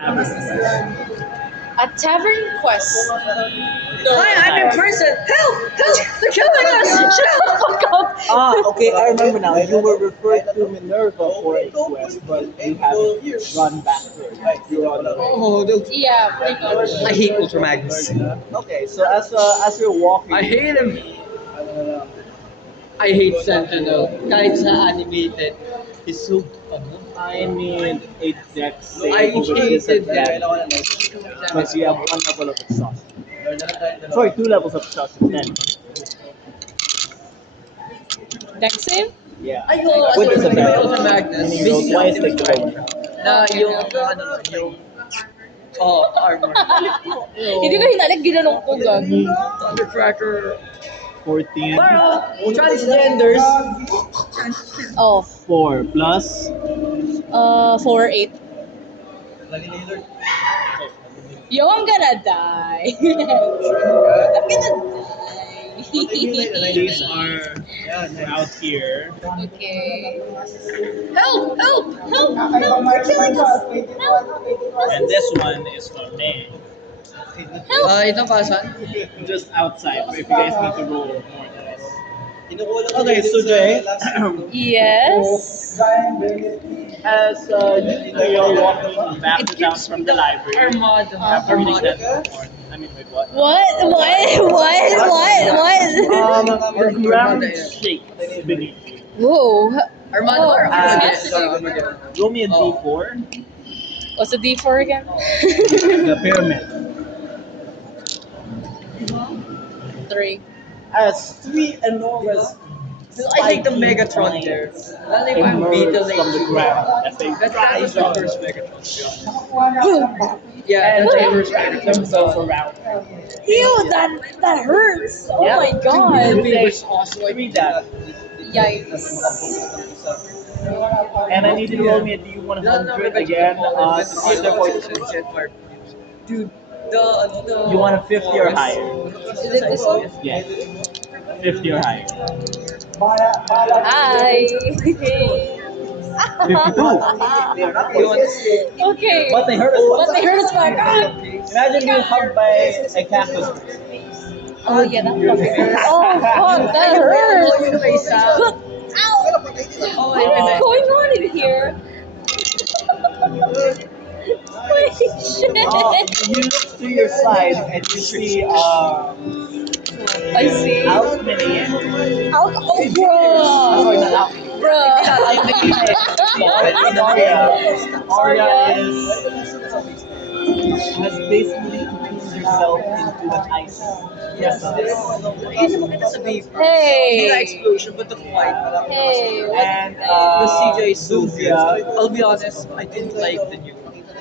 A tavern quest. Hi, I'm in prison. Help! Help! They're killing us! Shut the fuck up! Okay, I remember now. You were referred to Minerva for a quest, but you haven't run back to it. You're on the way. Oh, those, Yeah, pretty much. I hate Ultra Magnus. Okay, so as you're walking, I hate him. I hate Sentinel. Kahit sa animated, he's so ano? I need a deck I save with hated disadvantage because you have one level of exhaustion. Sorry, two levels of exhaustion. Then, Deck save? yeah, Ay, oo, with kasi may disadvantage. Ultra Magnus. Meaning you roll twice the code. Na yung, ano, yung, armor. Hindi ko hinalik, ginanong ko gagi. Thundercracker. 14. Pero, transgenders. Oh, 4 plus 4, 8. Yo, I'm gonna die. I'm gonna die. these are out here. Okay. Help! Help! Help! Help! They're killing us! Help! And this one is for me. Itong pasan? Just outside. If you guys need to roll more than this. Okay, so Jay, Yes. as you're walking back to town from the library, Armada. after reading Armada. that report, I mean, wait, what? What? The ground shakes beneath you. Whoa. Armada or Armageddon. Armageddon? Roll me a d4. What's the D4 again? The pyramid. 3. As three enormous I think the Megatron there. Lalo yung parang emerge Beetle from the Age. ground as they That rise was the up first Megatron. Yeah, and that's the they first wrap Megatron. themselves around. Ew, that hurts. Oh Yeah. my The god. Beaver's awesome. Like, Read that. Yikes. And I need you to roll me a d100 again to see if their voices. Dude, the You want a 50 or higher? Is it this one? Yeah. 50 or higher. Hi. 52. Okay. But they hurt us. But they hurt us back. Imagine being hugged by a cactus. Oh yeah, that fucking hurts. Oh fuck, that hurts. Ow! Oh, What is going on in here? Holy shit! You look to your side and you see I see. Alchemy. Oh, Sorry, not bro. Alchemy. Bro. Arya has basically infused herself into an ice crystal. Yun yung maganda sa Beaver. Hey. Hindi na explosion, but the fight. Hey, what? And The CJ is so good. Zuzia, I'll be honest, I didn't like the new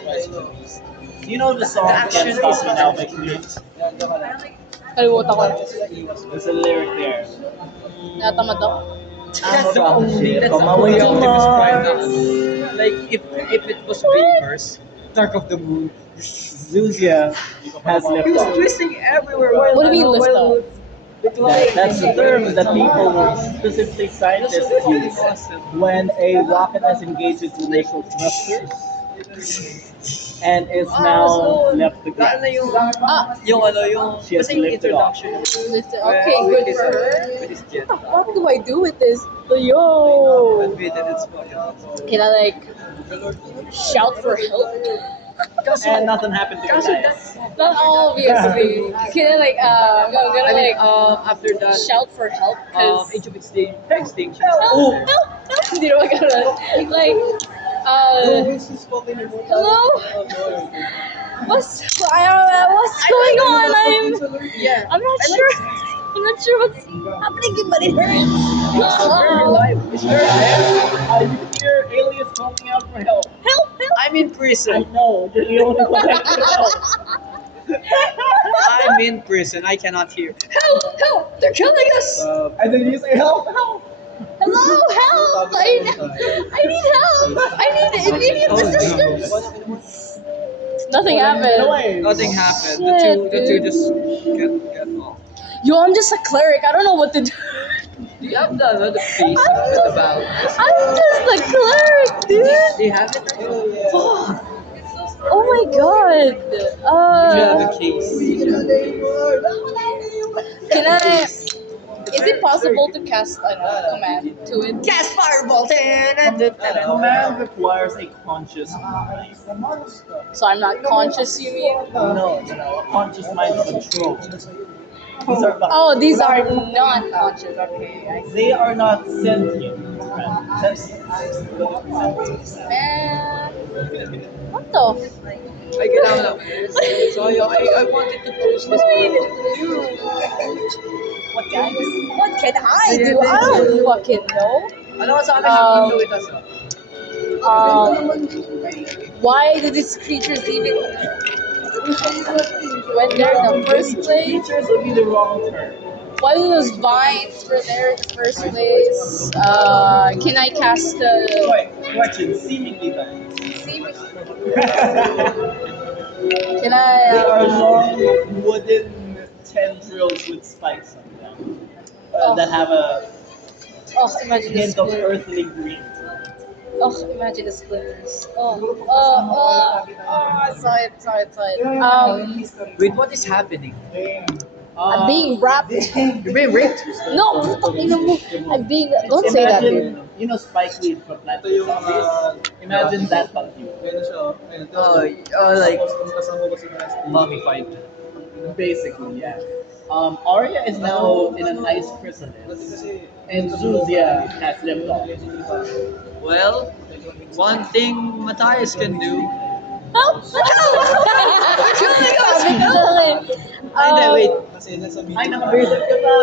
Rise of the Beast. you know the song Can't Stop Me Now by Queen? Kalimutan ko. There's a lyric there. Natamad ako. That's the only, that's the Pamaway only ka Optimus man. Prime na. Like, if it was Beavers, Dark of the Moon, Zuzia has he was left. twisting everywhere. While, What do you mean lift up? That's the term that people, specifically scientists, use when a rocket has engaged its initial thrusters and is now left the Lalo na ground. yung She has kasi yung lifted off. introduction. Lift it. Okay, good for her. With his jet. What do I do with this? Yo! Admitted it's fucking. Can I like shout for help? And nothing happened to Kaso you. that's Not obviously. Can I like gonna like after that shout for help? Cause Age of Extinction. help, help, help! Hindi naman gonna like hello? What's going on? Yeah. I'm not sure. I'm not sure what's happening, but it hurts. Very live. It's very live. You can hear aliens calling out for help. Help! Help! I'm in I prison. know, you're the only one that can help. I'm in prison. I cannot hear. Help! Help! They're killing us! And then you say, help, help. Hello, help! I need help! I need immediate assistance! Nothing happened. Away. Nothing happened. Shit, The two dude. just get off. Yo, I'm just a cleric. I don't know what to do. Do you have the face with the bow? I'm just a cleric, dude. They have it. Fuck. Oh my god. You have a case. Can I? Is it possible to cast a command to it? Cast fireball. A command requires a conscious mind. So I'm not conscious, you mean? No, a conscious mind control. These are not, Oh, these are not conscious. Okay, I see. they are not sentient. Sentient. Man, what the? I get out of here. So I wanted to post this, but What guys? What can I do? I don't fucking know. ano ka sa akin? Happy with us. Why do these creatures even when they're in the first place? Creatures would be the wrong term. Why do those vines were there in the first place? Can I cast the? Question, seemingly bad. Can They are I? long wooden tendrils with spikes on them that have a Imagine the hint of splinters. earthly green. Imagine the splinters. Saw it. Wait, what is happening? I'm being wrapped. You're being raped? No, putang ina mo. I'm being. Don't say that, dude. Imagine, you know Spike Lee from Planet of the Zombies? Imagine that on you. Like mummified. Basically, yeah. Arya is now in an ice chrysalis, and Zuzia has lived off. Well, one thing Matthias can do. Help! Sabi ko sa akin. Hindi, wait. Ay, naka-bracelet ka pa!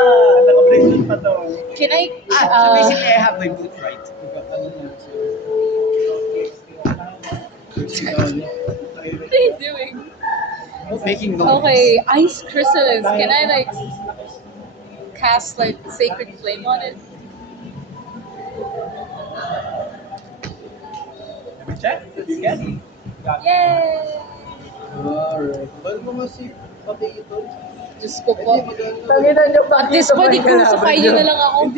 Naka-bracelet pa to. Can I? So basically, I have my boot right. What are you doing? Making noise. Okay, ice chrysalis. Can I like cast like sacred flame on it? Let me check if you can. Yay! Diyos ko po. At this point, i-crucify nyo na lang ako.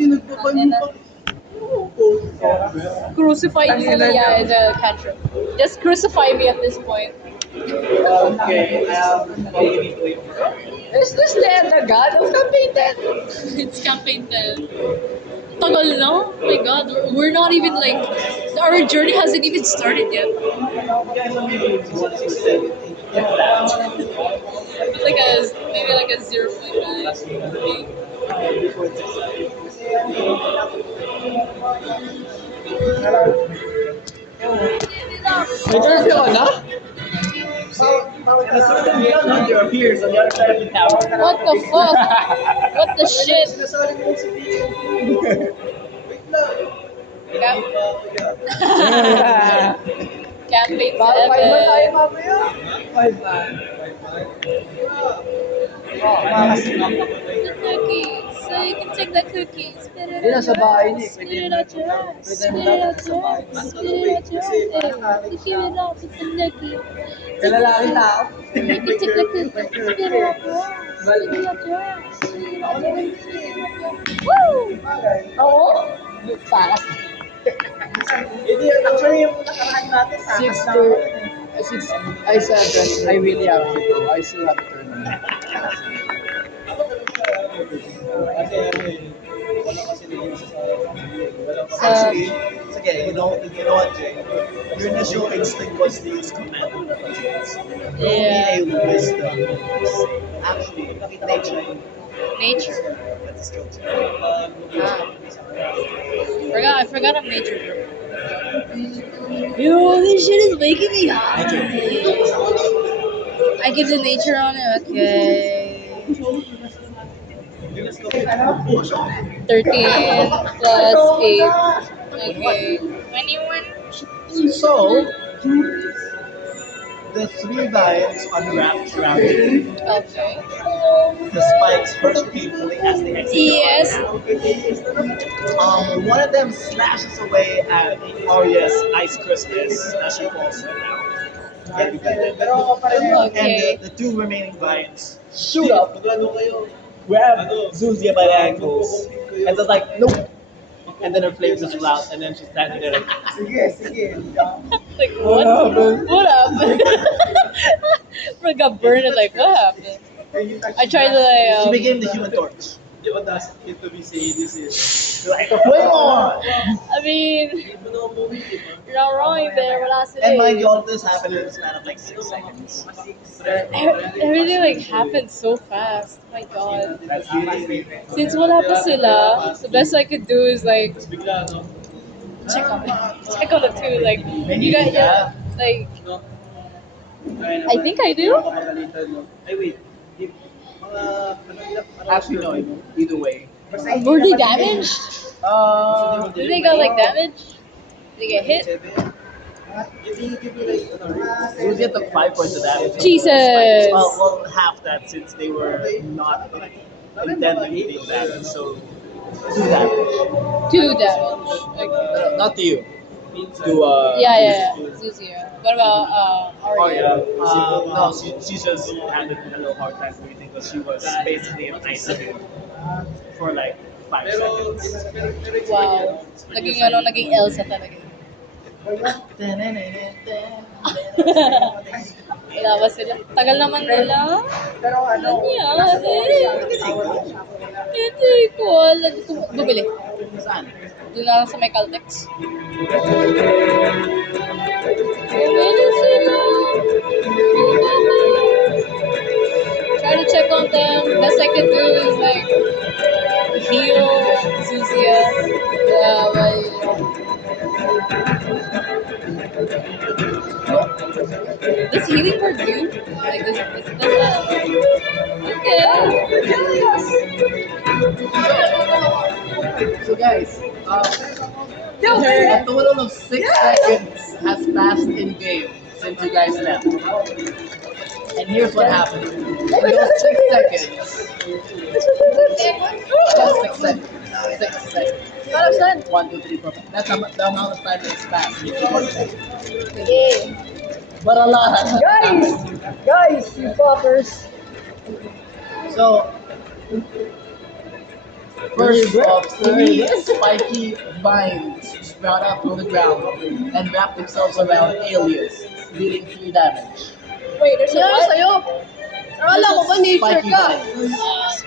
Crucify nyo na lang. Yeah, it's a cantrip. Just crucify me at this point. Okay, Is this the god of campaign 10? It's campaign 10. Tagal na. Oh my god, we're not even like, our journey hasn't even started yet. Maybe like a 0.9. May turn ka na? A certain beyond hunter appears on the other side of the tower. What the fuck? What the shit? Campaign 7. mamaya. 5 man. The cookies. So you can take the cookies. Spit it Hindi, out nasa your bahay ass. niya eh. Spit it out your ass. Spit it out your ass. Spit it out your ass. Hey, you give it up with the nookie. Kalalaki tao. You can take the cookies. Spit it out your ass. Spit it out your ass. Spit it out your ass. Woo! Oo? Paras. Actually, yung nakaraan natin, 6 to 6. I 7. I really have to go. I still have to turn on. Actually, sige, you know what, Jay? Your initial instinct was to use command weapons. Yeah. Only a wisdom. Actually, nature. Nature. That's a skill check. I forgot I'm nature, bro. Yo, this shit is making me high. I give the nature on it. Okay. 13 plus 8. Okay. 21. So, the 3 vines unwrapped around you. Okay. The spikes hurt painfully as they exit. Yes. One of them slashes away at Arya's ice chrysalis as she falls to the ground. Okay. And the 2 remaining vines shoot up, grab Zuzia by the ankles, and just like, nope. and then her flame just went out, and then she's standing there like, Like what? What happened? I got burned. And like what happened? I tried to she like. became the Human Torch. The audacity to be saying this is like a flame on. I mean, you're not wrong there. Wala sila. And mind eh. you, all of this happened in a span of like 6 seconds. Everything like happened so fast. My God. That's really Since wala pa sila, the best I could do is like check on the two. Like you got yeah, like I think I do. Ay, wait. Actually, no. Either way. Were they damaged? Uh, Did they got like damaged? Did they get hit? Susie took 5 points of damage. Jesus. Well, half that since they were not intending to be damaged. So, 2 damage. 2 damage. Okay. Not to you. To Yeah. Zuzia. What about Arya? no, she just had a little hard time breathing because she was basically in ICU for like 5 seconds. Wow. Naging Elsa talaga. Wala ba sila? Tagal naman nila. Pero ano, Nangyari. Hindi ko alam. Bumili. Saan? Doon na lang sa may Caltex. Bumili sila. Try to check on them. Best I could do is like heal Zuzia. Does healing work do? Like does that? Okay. So guys, a total of 6 seconds has passed in game since you guys left. And here's what happened. In those 6 seconds, just 6 seconds. 6 seconds. 1, 2, 3, 4, 5. That's the amount of time that's passed. But a lot has happened. guys, you fuckers. So, first off, 3 spiky vines sprout out from the ground and wrap themselves around Alias, dealing 3 damage. Wait, there's a what? Sa'yo. Akala ko ba nature Spiky ka?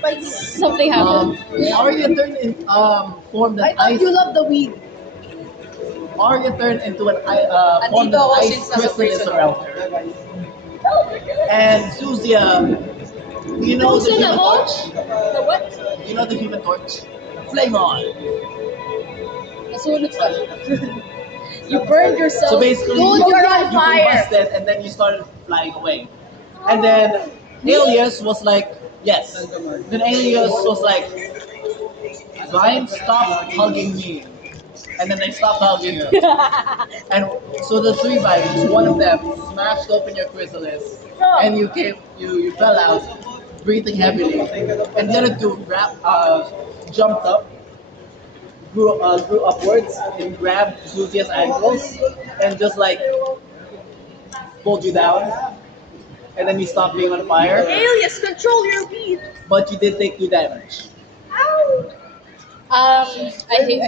vines. Something happened. Arya turned in, formed I an thought ice. you love the weed. Arya turned into an formed an Andito ako ice since nasa chrysalis prison around her. And Zuzia, you know the Frozen Human ako? Torch? The what? You know the Human Torch? Flame on. Nasunod ka. You burned yourself. So basically, Dude, you're on you fire. combusted and then you started flying away. And then Alias was like, yes. Then Alias was like, Vine, stop hugging me. And then they stopped hugging her. And so the 3 vines, one of them smashed open your chrysalis, and you fell out, breathing heavily. And the other 2 jumped up, grew upwards, and grabbed Zuzia's ankles, and just like pulled you down. And then you stopped being on fire, Alias, control your weed. but you did take 2 damage. I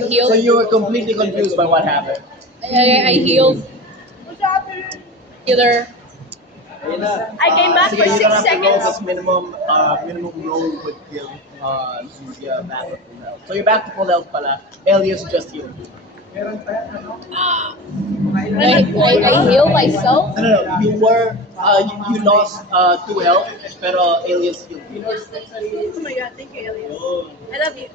healed. So you were completely confused by what happened. I healed. Either I came back So for yeah, you 6 don't have to roll seconds. this minimum roll would kill Zuzia back to full health. So you're back to full health pala. Elias just healed you. I heal myself. No. You were you lost 2 health, pero Elias healed you. Oh my god, thank you, Alias. I love you.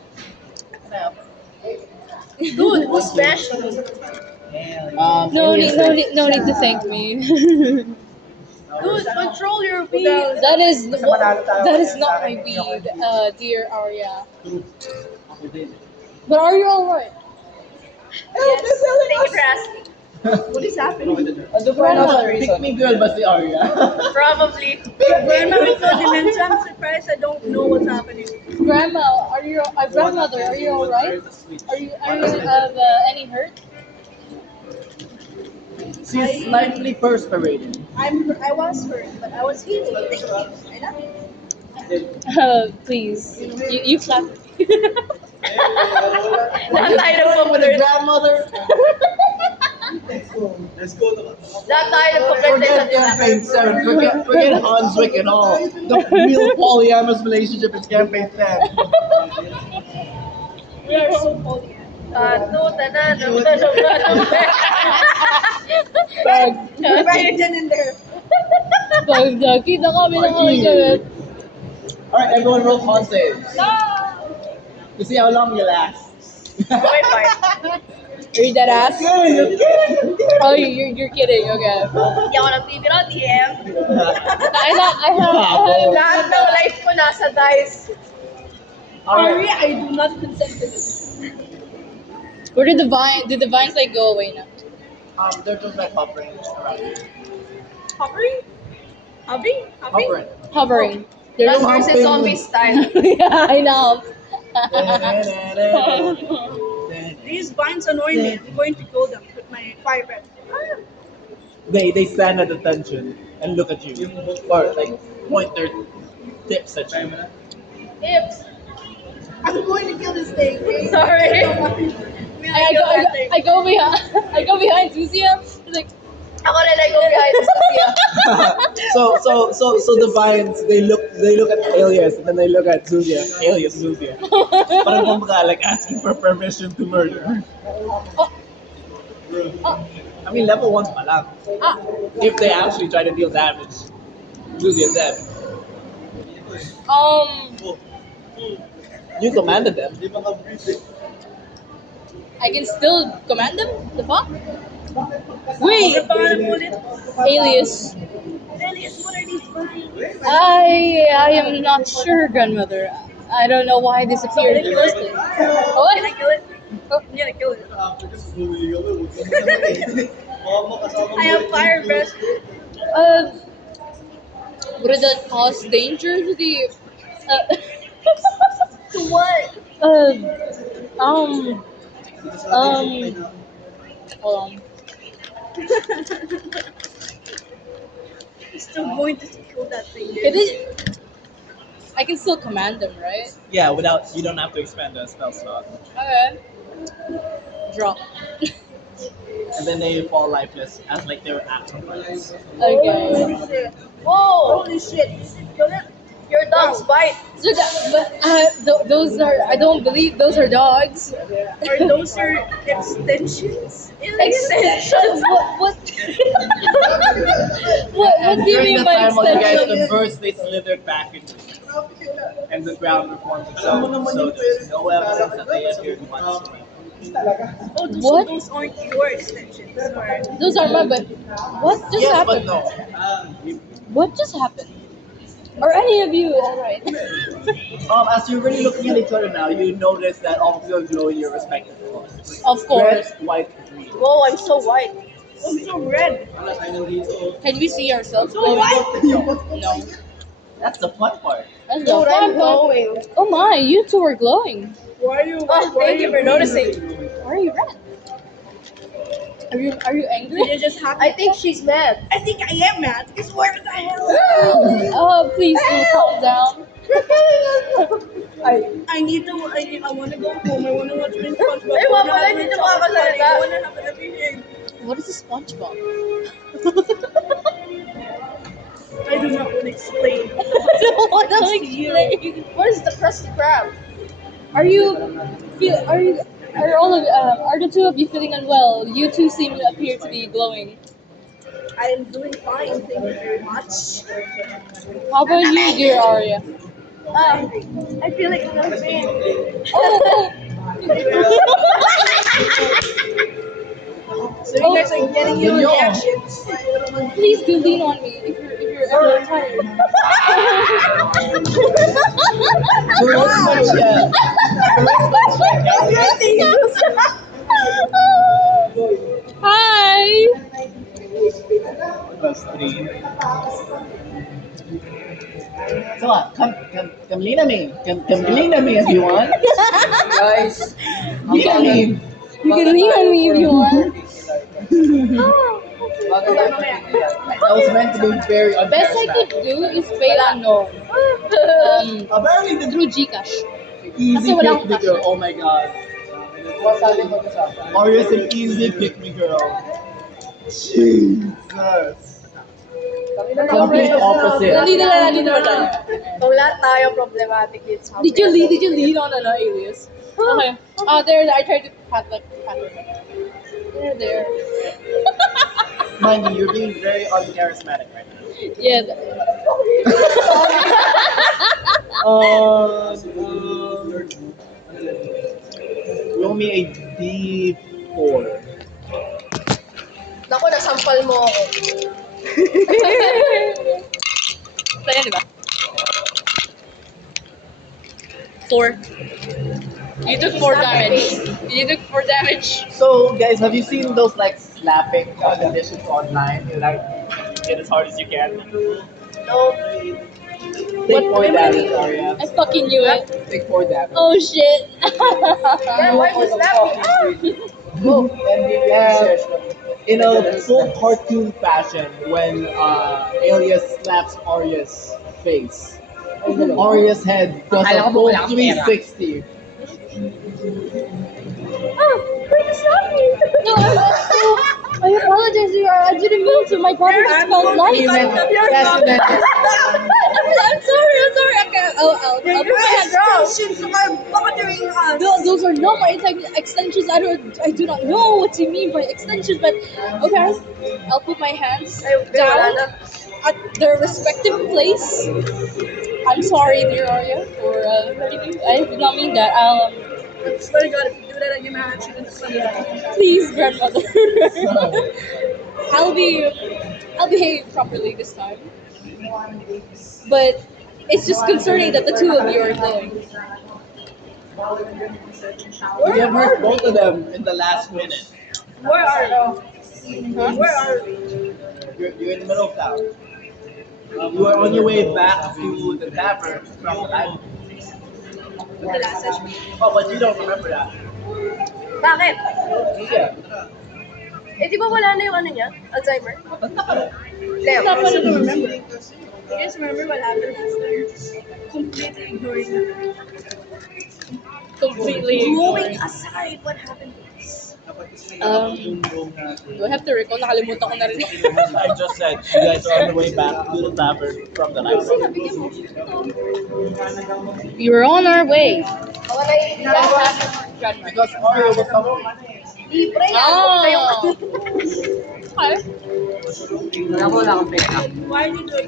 Dude, who smashed me? No Elias need to thank me. Dude, control your weed. that is not my weed, dear Arya. But are you alright? Yes, thank you for asking. What is happening? Pick me girl ba si Arya? Probably. Grandma with no dementia. I'm surprised I don't know what's happening. Grandma, grandmother, are you alright? Are you have any hurt? She's slightly perspirating. I was hurt, but I was healing. Thank you. I love you. Please, you clap. Lahat tayo nagpo-flirt. Grandmother. Lahat tayo nagpo-flirt sa Forget isa't isa. campaign 7. Forget Hanswick and all. The real polyamorous relationship is campaign 10. We are so polyamorous. Tanan, Pag in there. nakita kami ng mga gamit. Alright, everyone roll con saves. To see how long you last. Okay, fine. Are you dead ass? Oh, you're kidding. Okay. Hindi ako nagtitira, DM. I have lahat ng life ko nasa dice. Alright. I do not consent to this. Where did the vines like go away now? They're just like hovering around you. Hovering? Hovering. Hovering. They're Plants vs. humping. Zombies style. Yeah, I know. These vines annoy me. I'm going to kill them with my fire breath. They stand at attention and look at you. Or like point their tips at you. Ips. I'm going to kill this thing. Okay? Sorry. I go behind Susia. It's like ako na like go behind Susia. So the vines they look at Alias and then they look at Zuzia. Alias Zuzia. Parang kumbaga like asking for permission to murder. I mean level 1 pa lang. If they actually try to deal damage, Zuzia's dead. You commanded them. I can still command them? The fuck? Wait! Alias. Elias, what are these vines? I am not sure, grandmother. I don't know why this appeared in the first place. What? Can I kill it? Oh, I'm gonna kill it. I have fire breath. Would that cause danger to the To what? hold on. I'm still going to kill that thing. It is. I can still command them, right? Yeah, without you don't have to expand the spell slot. Okay. Drop. And then they fall lifeless as like they were actual lives. Okay. Holy shit. Whoa! Holy shit. Kill it? Your dog's bite. So those are. I don't believe those are dogs. Are those your extensions? Extensions? What? What do you During mean the by time while you guys extensions? conversed, they slithered back into and the ground reformed itself. So there's no evidence that they appeared once. Oh, those, What? so those aren't your extensions. Or... Those are mine, but what just Yes, happened? but no. What just happened? Are any of you alright? As you're really looking at each other now, you notice that all of you are glowing your respective colors. Of course. Red, white, green. Whoa, I'm so white. I'm so red. Can we see ourselves So glowing? white. No. That's the fun part. That's the fun part. Oh my, you two are glowing. Why are you? Oh, thank you for noticing. Why are you red? Are you Did angry? it just happen? I think she's mad. I think I am mad. Because where the hell? Oh, please do calm down. I want to go home. I want to watch my SpongeBob. Ay, wag mo na, hindi na makakasalita. I want to have everything. What is a SpongeBob? I do not want to explain. I don't want to explain. What is the Krusty Krab? Are the two of you feeling unwell? You two appear to be glowing. I am doing fine. Thank you very much. How about you, dear Arya? I feel like I'm pain. Oh, So you guys are getting your Yo. reactions. please do lean on me if you're ever tired. Charisma check. Hi. +3. So come lean on me. Come lean on me if you want. Guys, You can lean. You can lean on me if you want. That was meant to be very Best I could do is pay unknown. Apparently the Through Gcash. Easy wala pick akong me girl. Oh my god. Marius an easy pick me girl. Jesus. Complete opposite. Nandito na tayo. Kung lahat tayo problematic, it's Did you lean on alias? Okay. There, I tried to pat it. There. Mind you, you're being very uncharismatic right now. Yeah. Roll me a D4. Naku, nasampal mo ako. Kaya, di ba? 4. You took 4 damage. You took 4 damage. So, guys, have you seen those like slapping conditions online? You like hit as hard as you can. No. Take 4 damage, Arya. I fucking knew it. Take 4 damage. Oh shit. Yeah, why you slap me? In a full cartoon fashion, when Alias slaps Arya's face, Arya's head does a full 360. No, I apologize. I didn't mean to. My body felt light. I'm sorry. Okay, I'll put my hands down. Those are not my extensions. I do not know what you mean by extensions, but okay. I'll put my hands down at their respective place. I'm sorry, dear Arya, for hurting you. I did not mean that. I swear to God, if you do that again, I'm actually gonna send you. Please, grandmother. I'll behave properly this time. But it's just concerning that the two of you are going. We have hurt both of them in the last minute. Where are you? Where are we? You're in the middle of town. You are on your way back to the tavern from the library. The last session. Oh, but you don't remember that. Bakit? Yeah. Eh, di ba wala na yung ano niya? Alzheimer? Damn. Stop wanting to remember. You guys remember what happened last time? Completely ignoring her. Completely Moving ignored. aside what happened to us. Do I have to recall? Nakalimutan ko na rin. I just said you guys are on the way back to the tavern from the library. We were on our way. Wala yung Because Arya was coming. libre yan. Oh. Kayong Okay. Why are you doing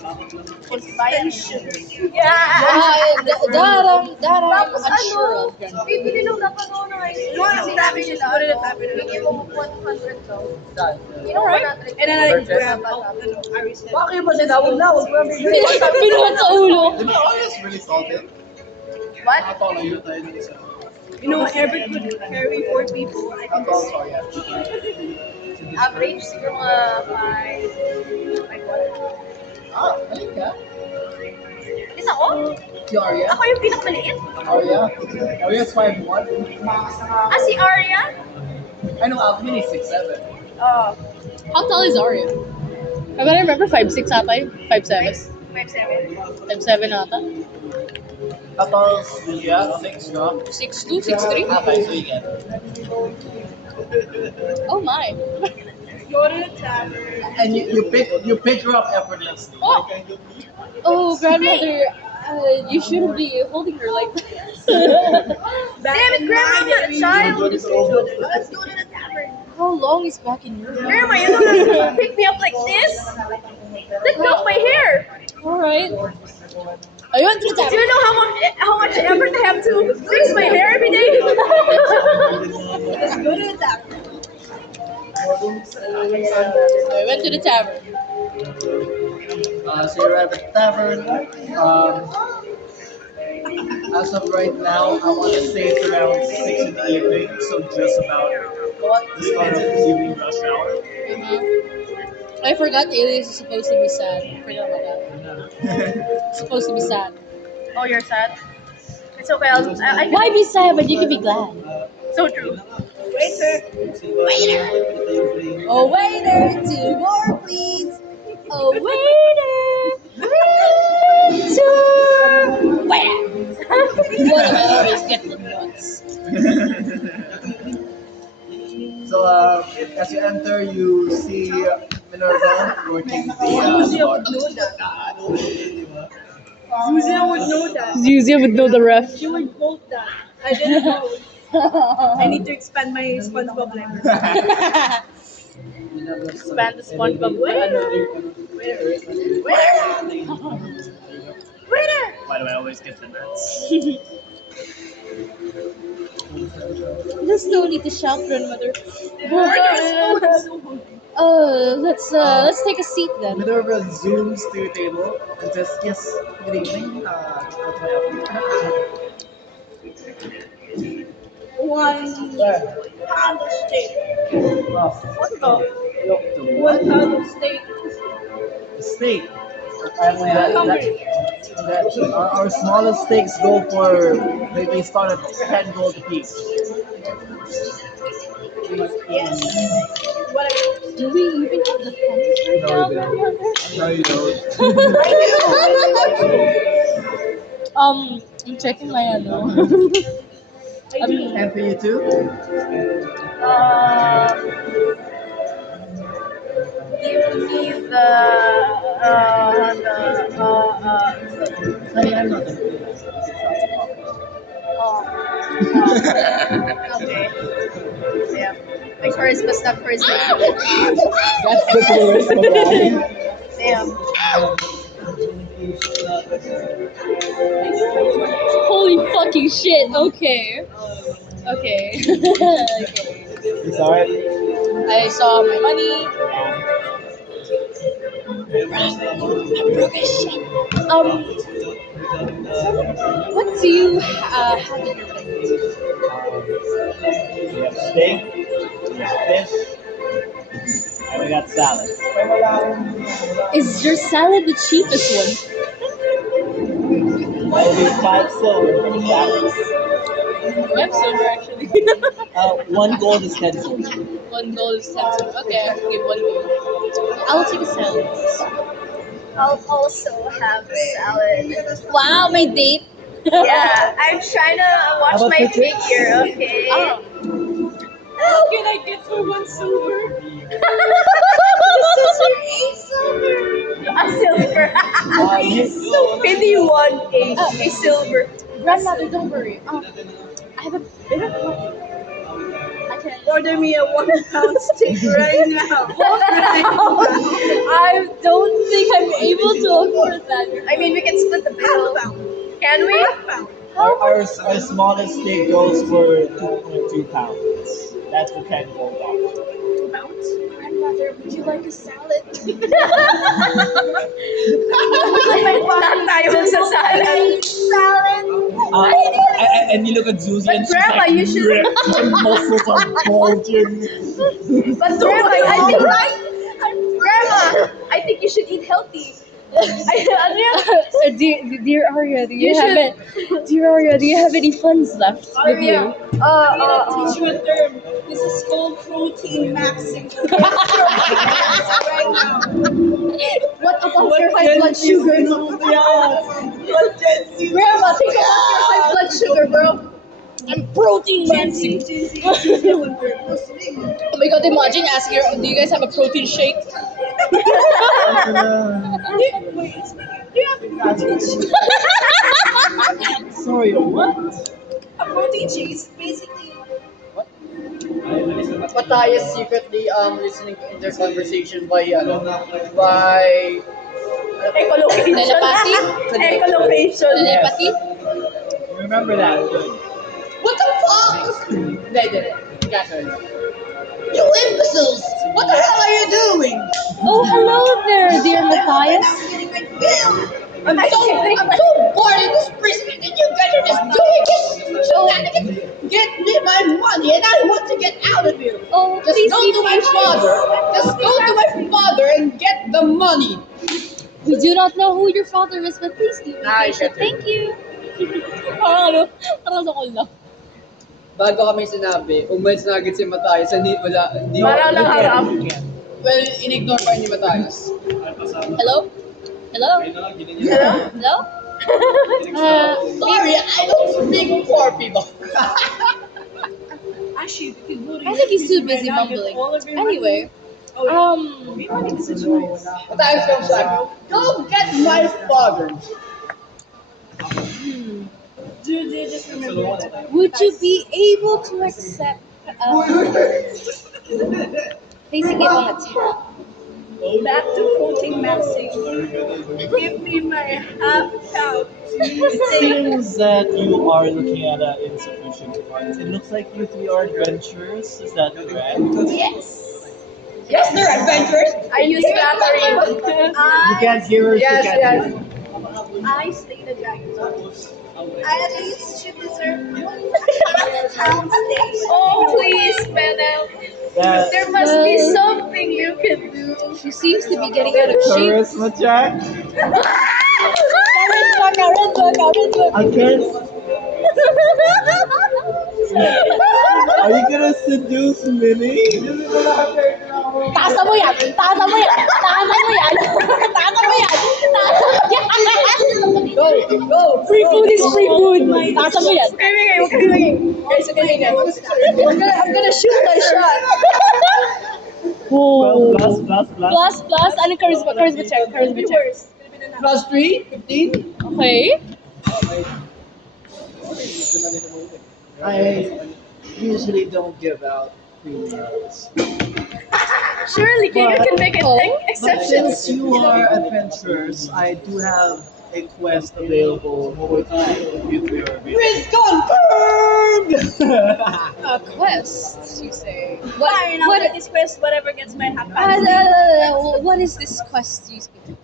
extensions? Yeah. That I'm Tapos unsure ano, of. bibili lang dapat ako ng ice cream. Kasi sabi nila, bigyan mo 100 daw. Alright. And then I grab Iris said, bakit ba sinawag na? Huwag mo bigyan. Pinuhat sa ulo. Arya's really salted. What? Apollo, you tayo ng isa. You know, Herbert could carry 4 people. I can Apollo, sorry. average siguro mga 5. Like what? Ah, alin ka? Is ako? Si Arya? Ako yung pinakamaliit? Arya? Arya's 5'1". Ah, si Arya? I know Alvin is 6'7". Oh, How tall is Arya? I remember 5'6" ata yun. 5'7". 5'7". 5'7" ata. How tall is Julia? 6, no? 6'2", 6'3". Okay, so you get Oh my. Go to the tavern. And you pick her up effortlessly. Oh. Oh, grandmother, you shouldn't be holding her like that. Damn it, Grandma, I'm not a child. Let's go to the tavern. How long is back in Europe? Grandma, you don't pick me up like this? Let go of my hair. Alright. Ayun, Do you know how much effort I have to fix my hair every day? Let's go to the tavern. I went to the tavern. So you're at the tavern. As of right now, I want to say it's around 6 in the evening, so just about the start of the evening rush hour. I forgot Alias is supposed to be sad. I forgot about that. It's supposed to be sad. Oh, you're sad? It's okay. I Why be sad when you can be glad? So true. Waiter. Oh, waiter, 2 more, please. Oh, waiter, waiter. What about always get the notes. So, as you enter, you see Minerva working the Zuzia bar. would know that. Zuzia would know that. Zuzia would know the ref. She would quote that. I didn't know. I need to expand my SpongeBob library. Expand the SpongeBob. Why do I always get the nuts? There's no need to shout, grandmother. Let's take a seat then. Minerva zooms to your table and says, "Yes, good evening. What's my One pound of steak. What the? Look, the 1 pound of steak. steak. Our smallest steaks go for, they start at 10 gold a piece. Yes. Whatever. Do we even have the funds right No, now, we don't. grandmother? No, you don't. I'm checking my ano. And for you too? Give me the Honey, I'm not okay. Yeah. My charisma's not charisma. That's the charisma, right? Damn. Holy fucking shit. Okay. Okay. You saw it? I saw my money. What do you have in your menu? We have steak, we have fish, and we got salad. Is your salad the cheapest one? That will be 5 silver for the salad. One silver actually. 1 gold is 10 silver. 1 gold is 10 silver. Okay, I can give 1 gold. I'll take a salad. I'll also have salad. Wow, my date. Yeah, I'm trying to watch How about my the chips? figure, okay? Oh. What can I get for 1 silver? A silver. Maybe a silver. Grandmother, don't worry. I have a bit of money. I can. Order me a 1 pound steak right now. I don't think I'm able to afford that. I mean, we can split the Half a bill. pound. Can we? Half pound. Our smallest steak goes for 2.2 pounds. That's for 10 gold dollars. 2 pounds? Grandmother, would you like a salad? Lahat tayo sa salad. And you look at Zuzi But and she's Grandma, like, you should- ripped. Her muscles are bulging. But Grandma, I think you should eat healthy. Ano yan? Dear Arya, do you have any funds left with you? I'm gonna teach you a term. This is called protein maxing. Right now. What about your high blood sugar? Grandma, think about your high blood sugar, bro. I'm protein maxing. Oh my god, imagine asking her, do you guys have a protein shake? Sorry, what? A protein shake is basically Matthias secretly listening to their conversation by Echolocation. Telepathy? Echolocation. Telepathy? Remember that. what the fuck? They got it. You imbeciles! What the hell are you doing? Oh, hello there, dear Matthias. I'm so bored in this prison and you guys are just doing this shenanigans. Get me my money and I want to get out of here. Oh, Just please go be to my patient. father. Just go to my father and get the money. We do not know who your father is, but please do be I patient. get it. Thank you. Parang sa kulo. Bago kami sinabi, umalis na agad si Matthias. Hindi Parang naharap. Well, in-ignore pa ni Matthias. Hello? Hello? Hello? Sorry, I don't speak for people. Actually, we could go to I think he's too YouTube busy right now, get mumbling. all of your money. Anyway, Oh, yeah. We money is a choice. But I was like, don't get my father. Dude, they just remember that. would you be able to accept placing it on a tab? Back to quoting Maxine. Give me my half pound. It seems that you are looking at insufficient funds. It looks like you three are adventurers. Is that correct? Yes. Yes, they're adventurers. I use flattery. You can't hear us. Yes, you can't yes. hear us. I stay the dragon. At least she deserves pound steak. Oh, please, Benel. That There must be something you can do. She seems to be getting out of shape. charisma check against. Are you gonna seduce Minnie? Tasa mo yan! Tasa mo yan! Tasa mo yan! Tasa mo yan! Tasa mo yan! Go. Free food is free food! Tasa mo yan! Guys, okay na. I'm gonna shoot my shot. Well, Oh. plus. Anong charisma? Charisma check. Charisma check. Plus 3, 15. Okay. I usually don't give out free meals. Surely, you can make an But exception. since you are adventurers, I do have a quest available for tonight. If you three are available. Risk confirmed. A quest, you say. Fine, I'll What? let this quest whatever gets my half pound. What is this quest you speak of?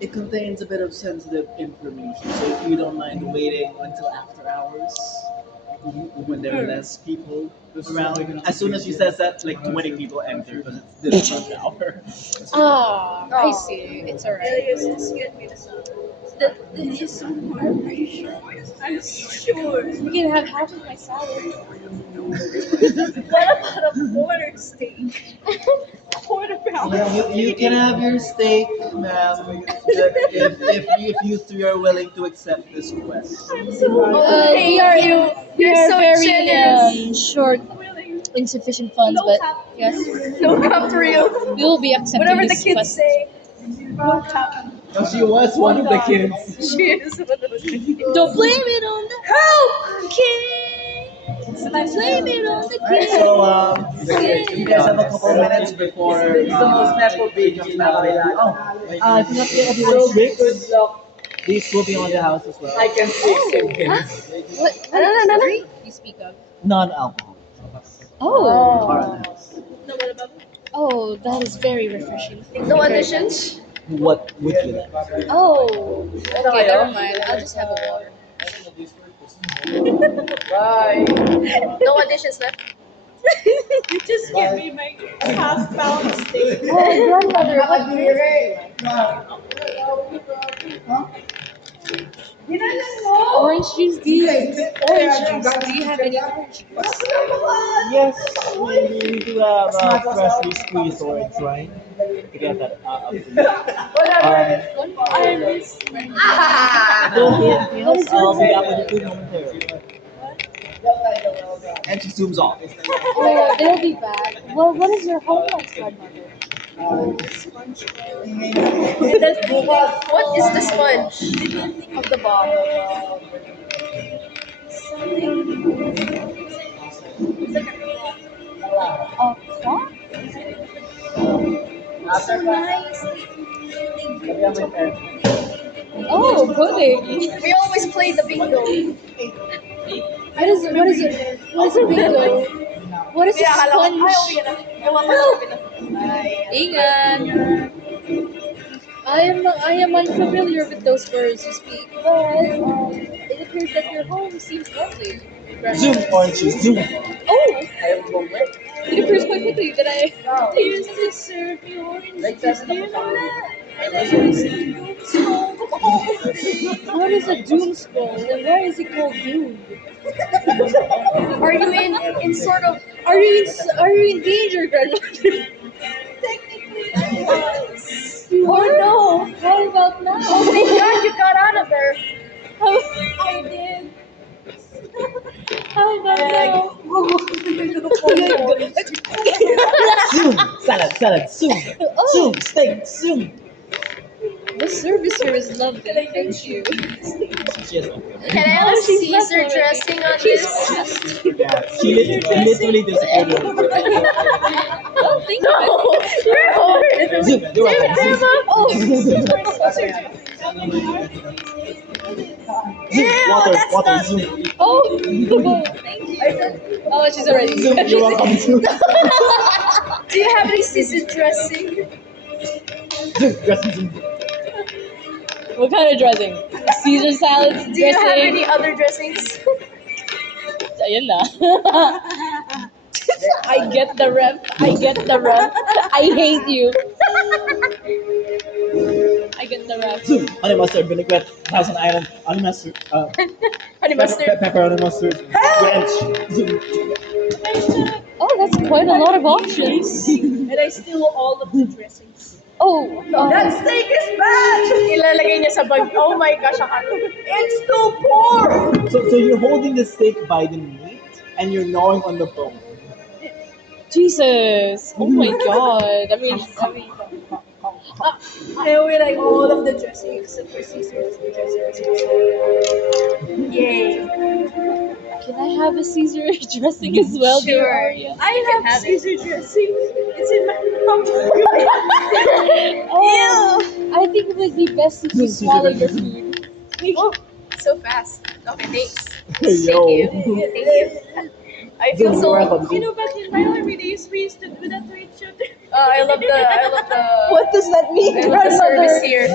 It contains a bit of sensitive information, so if you don't mind waiting until after hours, when there are less people around. As soon as she says that, like 20 people enter because it's this rush hour. I see. It's alright. Elias, get me the sound. That is so hard. Are you sure? I'm sure. You can have half of my salad. What about a quarter steak? Quarter pound. You can have your steak, ma'am, if you three are willing to accept this quest. We are You're so very generous. short, insufficient funds, No but cap. yes, No, come for real. we will be accepting Whatever the this kids quest. say. No cap. No, she was one of the kids. She is one of those people. Don't blame it on the Help! blame it on the Alright, so you guys have a couple minutes before. It's the most natural video now. I forgot to get everyone's drinks. These will be on the house as well. I can fix it. What? No. Drink you speak of? Non-alcohol. Oh, Are on the house. No, what about? oh, that is very refreshing. No auditions? What would you like? Oh, okay, never mind. I'll just have a water. Bye. No auditions left? Just give me my half pound steak. Oh, grandmother, what orange juice? Do you orange juice? Do you have any orange juice? Yes, we do have freshly squeezed orange, right? To get that up to you. I miss Anything else? I'll be back with the food momentarily. And she zooms off. Oh, they'll be back. Well, what is your home like, grandmother? What is the sponge of the bomb? A clock? Oh, pudding. We always play the bingo. What is it? What is it? What is a bingo? What is a sponge? Ingat. I am unfamiliar with those words you speak, but it appears that your home seems lovely. Zoom, orange juice, zoom. Oh, it appears quite quickly that I used to serve me orange juice. Do you know that? And I used to go so What is a doom scroll and why is it called doom? Are you in sort of Are you in danger, grandmother? technically I was. Oh no! How about now? oh my her. I did. I don't know. Zoom! Salad, zoom! Zoom! Steak, zoom! The service here is lovely. Thank you. Yes. Can I have a she's not Caesar already. dressing on this? Yeah, she literally disappeared. Oh, thank you. You're over. Zoom! You're welcome. Zoom! Water, zoom! Oh, thank you. Oh, she's already. Zoom! You're welcome, zoom! Do you have any Caesar dressing? Zoom! Dressing, zoom! What kind of dressing? Caesar salads Do you have dressing. any other dressings? Ayan na. I get the rep. I hate you. I get the rep. Zoom! Honey mustard, vinaigrette, Thousand Island, honey mustard, Honey mustard. pepperoni mustard, ranch. Zoom! Oh, that's quite a lot of options. And I steal all of the dressings. Oh, That steak is bad! Ilalagay niya sa bag. Oh my gosh, It's too poor! So you're holding the steak by the meat and you're gnawing on the bone. Jesus. Oh my god. I mean, I only like all of the dressing except for Caesar's dressing. yay. can I have a Caesar dressing as well? dear Sure. Aria? I have have it. Caesar dressing. It's in my mouth. Oh, I think it would be best if you Caesar swallow your dressing. food. Oh, so fast. Okay, thanks. Yo. Thank you. I feel Zoom, so. you're welcome, You zoom. know, back in my army days, we used to do that to each other. I love the. What does that mean, I love the service here.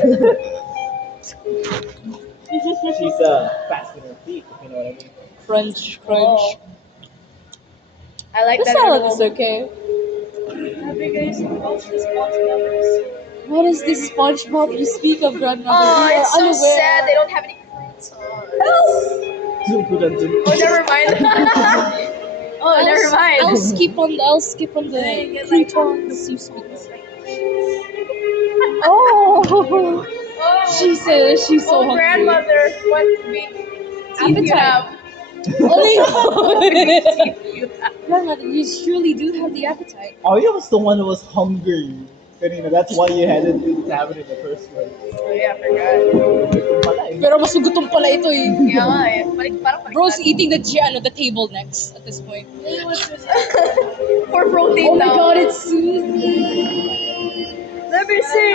She's fast in her feet, if you know what I mean. Crunch, crunch. I like The that. salad little- is okay. Have you guys watched the SpongeBob? What is this SpongeBob you speak of, grandmother? Oh, We are it's so unaware. sad. They don't have any fruits. Zoom, put on zoom. Oh, never mind. Oh, never mind. I'll skip on the They get like croutons you speak of. Oh, she's so hungry. grandmother, what big teeth you have? Oh, You have. grandmother, you surely do have the appetite. Arya was the one who was hungry. Kanina, that's why you had it in cabin in the first place. Oh yeah, I forgot. Ito pala eh. Pero mas gutom pala ito eh. Kaya nga eh. Parang Bro's eating the table next at this point. for Oh protein my now. god, it's Susie. Let me see.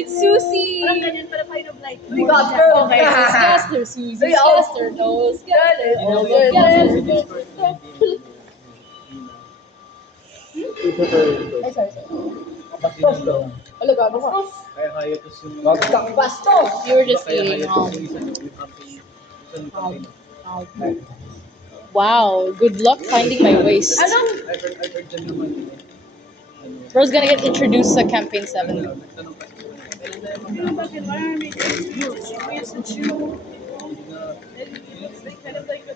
It's Susie. Parang ganyan para kind of like. We got girl. Okay, Scaster, Susie. Yeah. Scaster, no. Scaster, You know, no. you Scaster. We prefer ito. Ay, sorry. Kapatid lang. Wala, gago ka. Kaya kaya ito yung... Wag kang bastos! You were just Kaya eating. kaya ito yung campaign. Wow, good luck finding my waist. I've heard dyan naman. Bro's gonna get introduced to Campaign 7. You know, back in my army, we used to chew. And it's like kind of like a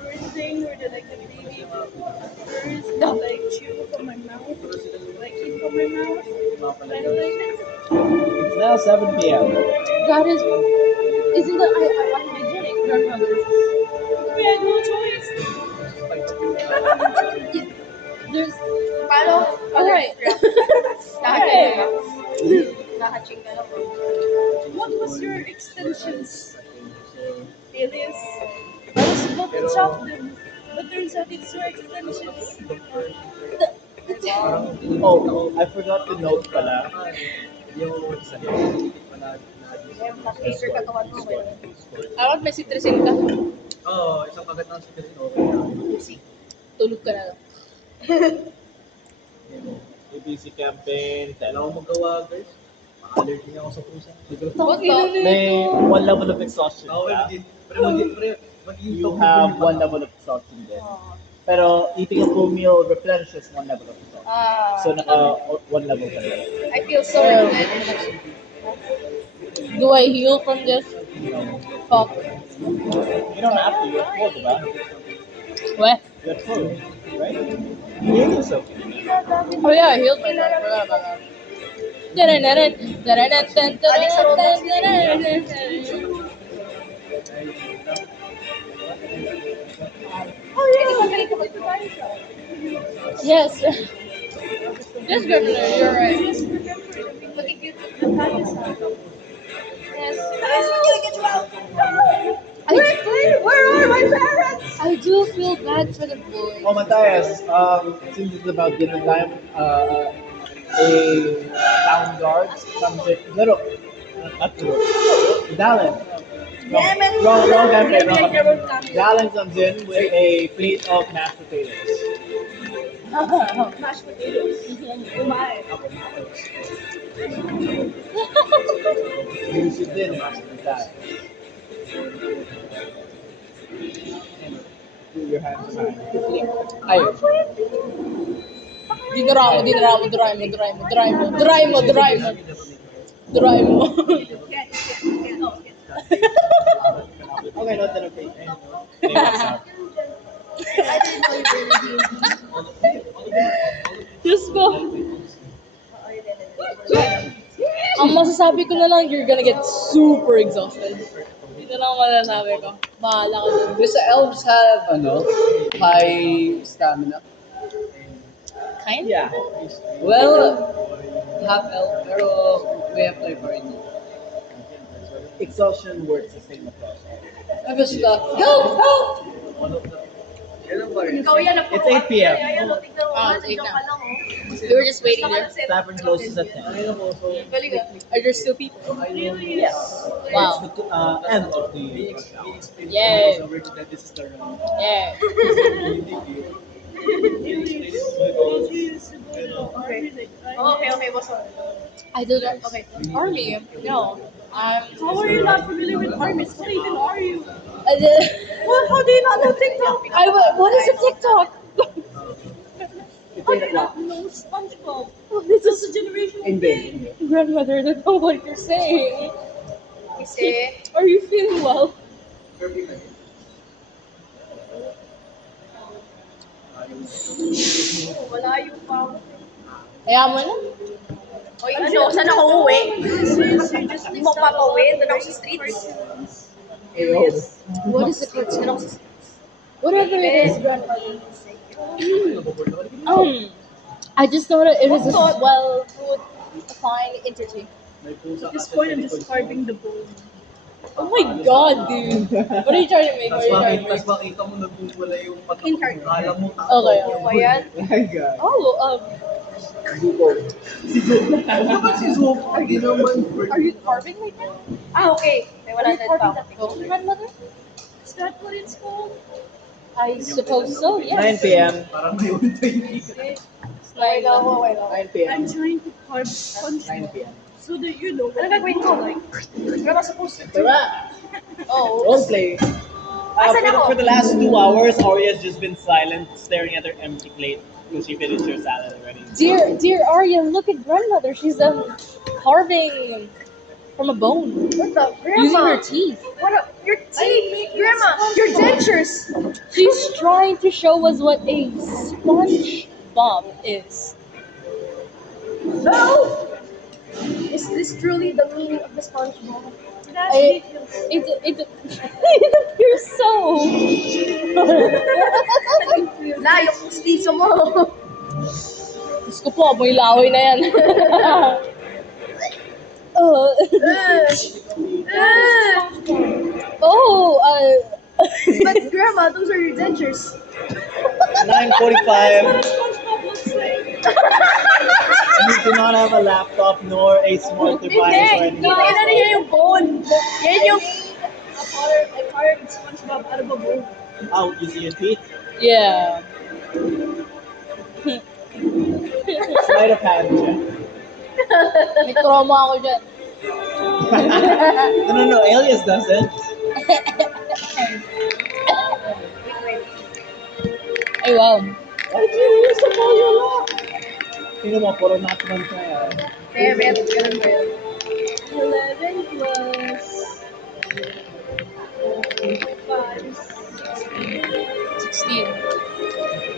bird thing where like the baby birds would like chew from my mouth, like eat from my mouth. Kind of like that. It's now 7 p.m. God isn't that I'm hygienic, grandmother? We had no choice. There's Paano? alright. Nakaching na lang. What was your extensions, alias? I was about to chop them, but turns out it's your extensions. Oh, I forgot to note pala. Laser katawan mo. I want may citrusing ka. Oo, isang kagat ng sigarin, okay na. Tulog ka na lang. ABC campaign, kailangan ko magawa guys. Ma-allergy niya ako sa pusa. May one level of exhaustion. You You have one level of exhaustion din. Pero eating a full meal replenishes one level of exhaustion. So one level ka rin. I feel so replenished. Do I heal from this? Fuck. You don't have to, you have full, diba? What? You have full, right? You heal yourself. Oh yeah, I healed myself. Forgot about that. Yes. Yes, Governor, you're right. Where are my parents? I do feel bad for the boy. Oh, Matthias, since it's about dinner time, a town guard comes in. No, no, not Turo. Dallin. Damn it. Wrong campaign, wrong campaign. Dallin comes in with a plate of mashed potatoes. Mashed potatoes. Oh my. You should din mashed potatoes. Put your hands behind. Ayun. Dinara mo, dinara mo, dry mo, dry mo, dry mo, dry mo, dry mo. Dry mo. Okay, not that okay. Diyos ko. Ang masasabi ko na lang, you're gonna get super exhausted. Dito lang ang masasabi ko. Bahala ka dun. Do the elves have high stamina? Kind? Yeah. Well, half elf, pero may apply pa rin. Exhaustion works the same across all. Basta, help! Help! Ikaw yan, It's 8 p.m. Ayan, o, tignan mo. Ah, it's 8 nandiyan na. ka lang, oh. We were just waiting there. Tavern closes at 10. Are there still people? Yes. Wow. It's the end of the Yay. This is the run. Yeah. Okay, what's up? I don't know. Okay. Army? No. How are you not familiar with armies? What even are you? I did. What? How do you not know TikTok? What is a TikTok? How do you not know SpongeBob? This is a generational In thing. game. Grandmother, I don't know what you're saying. Kasi, Are you feeling well? malayo pa ako. Kaya mo na. Oy, ano, saan ako uuwi? You're just Hindi mo papauwi? Doon ako sa streets. What is the cartoon? Whatever it is, grandmother. I just thought it was a well food, fine entity. At this point, I'm just carving the bone. Oh my god, dude. What are you trying to make? What are you trying to make? makita mo nagmumula yung kala mo Okay. Ayan. My God. Oh, Si Zoom, hindi naman. are you carving right now? Ah, okay. May Are you 100 carving pa. that bone, grandmother? Is that what it's called? I suppose so, 9 yes. p.m. Parang may ultay. It's Wait like, lang ako, wait lang. 9 p.m. I'm trying to carve 9 SpongeBob p.m. so that you know Ano what gagawin ko? Where am I supposed to? Tara! Oh. Roleplay. Asan ako? For the last 2 hours, Arya's just been silent, staring at her empty plate because she finished her salad already. dear Arya, look at grandmother. She's carving from a bone What the? using Grandma. her teeth. What a, your teeth. Grandma, your dentures. She's trying to show us what a SpongeBob is. No! Is this truly the meaning of the SpongeBob? It appears so. La, yung pustiso mo. Diyos ko po, amoy laway na yan. Uh, But Grandma, those are your dentures. 9:45. SpongeBob looks like. You do not have a laptop nor a smart device or Hindi, anything. kita niya yung bone. Yan yung... I carved SpongeBob out of a bone. Out, you see your teeth? yeah. Sleight of hand check. May trauma ako dyan. No, Alias doesn't. Ay, wow. Why do you use up all your luck? Sino mo, puro natural ka yan. Kaya meron, ganun ba yun? 11 plus 5. 16.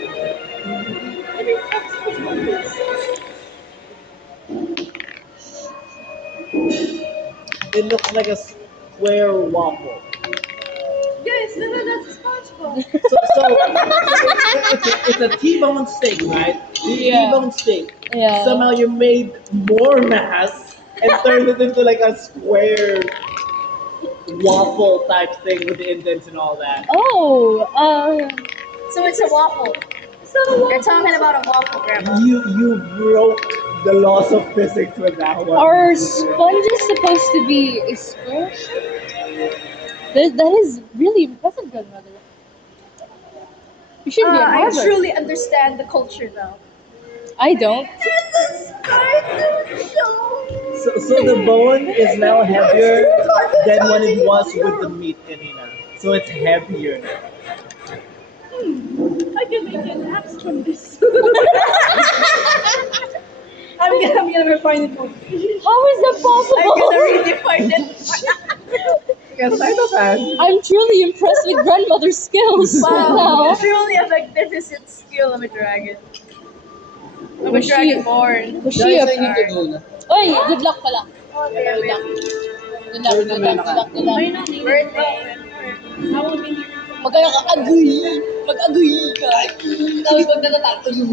It looks like a square waffle. Guys, no, that's SpongeBob. It's a T-bone steak, right? Yeah. T-bone steak. Yeah. Somehow you made more mass and turned it into like a square waffle type thing with the indents and all that. Oh, So it's a waffle. You're talking about a waffle, Grandma. You broke the laws of physics with that one. are sponges supposed to be a square shape? That is really impressive, grandmother. You should be a I Harvard. truly understand the culture now. I don't. So the bone is now heavier than when it was with the meat, Kanina. So it's heavier. I can make an axe from this. I'm gonna refine it more. How is that possible? redefine it. Yes, I know that. I'm truly impressed with grandmother's skills right now. Truly a magnificent skill of a dragon. Of a Was she- dragonborn. Was she a... goal. Oy, good luck pala. Oh, damn Good luck. it. Good luck, good luck, good luck, good luck. I know, Birthday. I will be here. Magkaya ka agoy. Mag-agoy ka. Tapos magdadatato yung...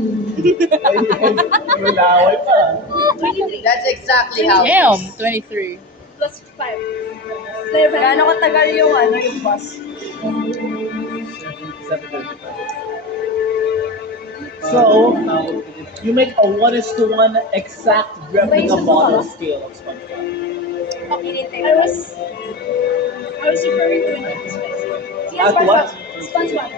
Malaway pa. 23 That's exactly how. Damn, 23. plus 5. Gaano katagal yung bus? So, you make a 1:1 exact replica model scale of SpongeBob. I was referring to an expensive. At what? SpongeBob.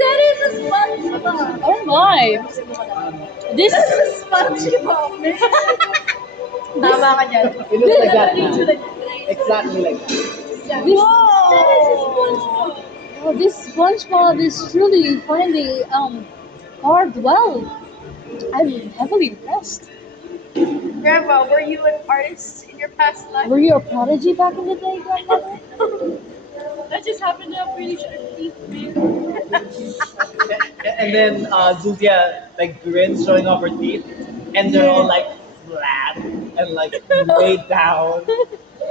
That is a SpongeBob. Oh my. This... SpongeBob. Tama ka dyan. It looks like that now. Exactly like that. This... SpongeBob. Oh, this SpongeBob is truly finally carved well. I'm heavily impressed. Grandma, were you an artist in your past life? Were you a prodigy back in the day, grandmother? That just happened to have really sharp teeth, man. And then Zuzia like grins showing off her teeth, and they're all like flat and like laid down,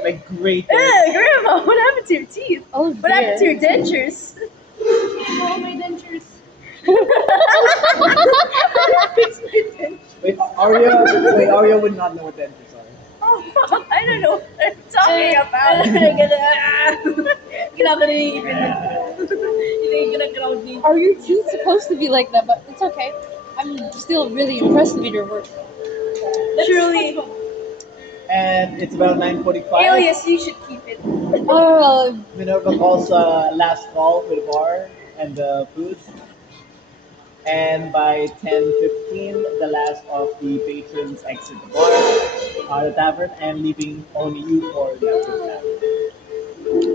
like grated. Grandma, what happened to your teeth? Oh What happened to dear. your dentures? All my dentures. Arya would not know what dentures are. Oh, I don't know what I'm talking about. Are your teeth supposed to be like that? But it's okay. I'm still really impressed with your work. Truly. And it's about 9:45. Alias, you should keep it. Minerva calls last call for the bar and the food. And by 10:15, the last of the patrons exit the bar, the tavern, and leaving only you for the tavern.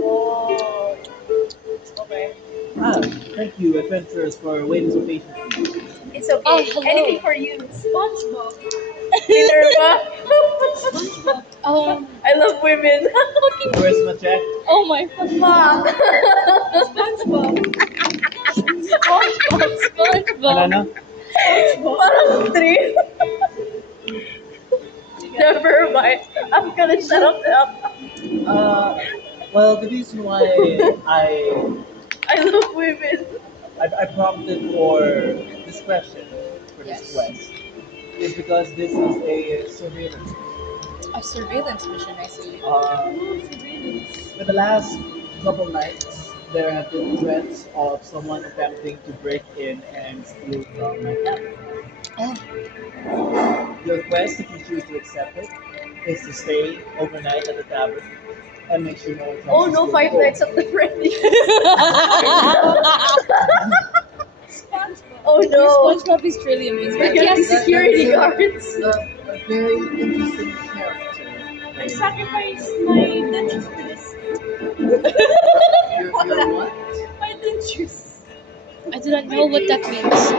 Oh. Okay. Ah, thank you, adventurers, for waiting so patiently. It's okay. Oh, hello. Anything for you. SpongeBob. Minerva. Um, I love women. Charisma check. oh my Mom. SpongeBob. SpongeBob. Ano? Parang 3. Never mind. I'm gonna shut up now. Well, the reason why I love women. I prompted for discretion for this quest is because this is a surveillance. A surveillance mission, I see. For the last couple nights, there have been threats of someone attempting to break in and steal from my cabin. Oh, Your quest, if you choose to accept it, is to stay overnight at the tavern and make sure no one comes Oh to no, steal 5 the Nights at the Freddy's. Oh no. SpongeBob is truly amazing. But He has yes, security guards. A very interesting character. I sacrificed my dentures for this. You're what? My dentures. I do not know what that means.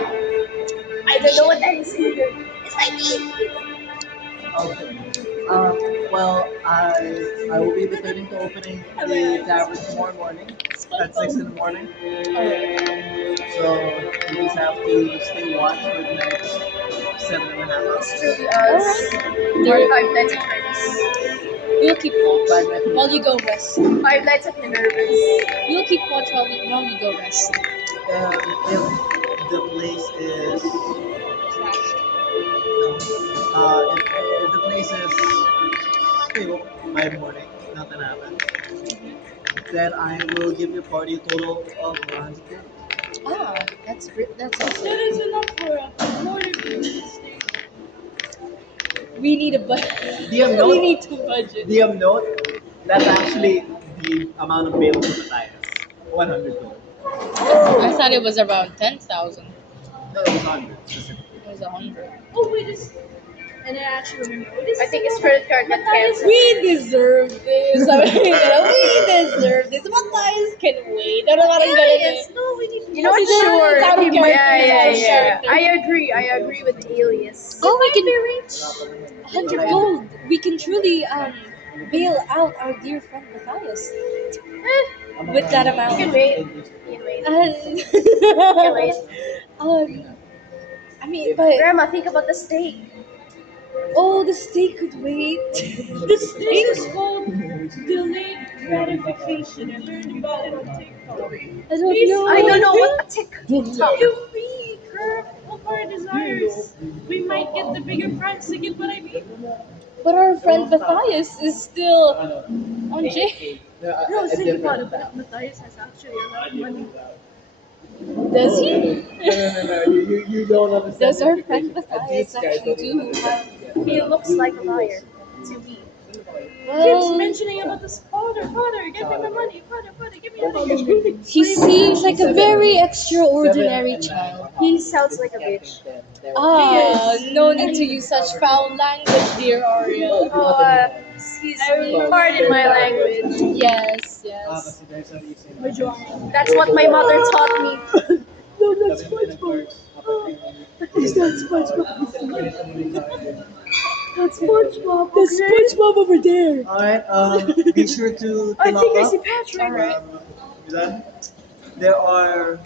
I don't know what that is either. It's my teeth. Okay. Well, I will be returning to opening the tavern tomorrow morning at 6 in the morning. So you just have to stay watch for the next 7.5 hours. It's truly us. Our 5 Nights at Freddy's. You'll keep watch while you go rest. Five Nights at Minerva's. You'll keep watch while you go rest. If the place is Trashed. if the place is stable by morning, nothing happens, then I will give your party a total of 100 gold. Ah, that's great. That's awesome. That is enough for a quarter of your mistake. We need a budget. The We note, need to budget. the note, that's actually the amount of bail for Matthias. 100 gold. I thought it was around 10,000. No, it was 100 specifically. It was 100. Oh wait, this. And I actually remember. Oh, this I is think his enough. credit card got canceled. We deserve this. I mean, we deserve this. Matthias can wait. Ano naman ang Alias. galing? No, we need. You know what? It's Sure. out of character. Yeah. It's out of character. I agree with Alias. Oh, we can reach 100 gold. We can truly bail out our dear friend Matthias. With that amount. You can wait. You can wait. wait. I mean, but Grandma, think about the steak. the steak could wait. The steak is called delayed gratification. I learned about it on TikTok. I don't know. I don't know what a TikTok. If we curb of our desires, we might get the bigger prize. You get what I mean? But our friend Matthias is still on jail. No, think about it. But Matthias has actually a lot of money. Does he? You don't understand. Does our the friend implications. Matthias These guys actually don't do? understand. He looks like a liar to me. Keeps Well, mentioning about this father, give me my money, father, give me money. he seems like a very extraordinary child. He sounds like a bitch. Ah, no need to use such foul language, dear Ariel. Oh, excuse me. Pardon my language. Yes. That's what my mother taught me. That's SpongeBob. There's SpongeBob over there. Alright, be sure to I fill think I up. see Patrick. Alright. You done? There are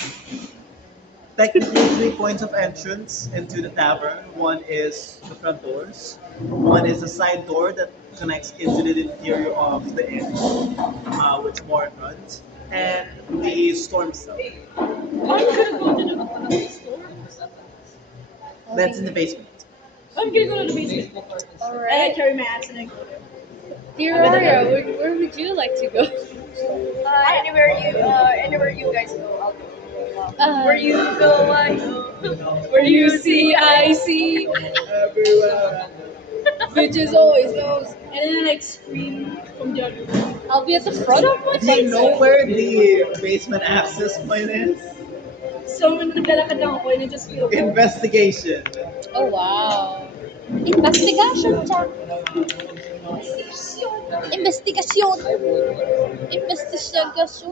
technically 3 points of entrance into the tavern. One is the front doors. One is the side door that connects into the interior of the inn, which Warren runs, and the storm cell. I'm gonna go to the store. That's in the basement. I'm gonna go to the basement. And I Alright. carry my axe and I go there. Dear Ariel, where would you like to go? Anywhere you guys go, I'll go. Where you go, I go. Where you see, I see. Bitches always knows. And then I like scream from the other room. I'll be at the front of my Do you know where the basement access point is? So when naglalakad lang ako and I just feel Investigation. Oh, wow. Investigation, Jack. Investigation. Investigation.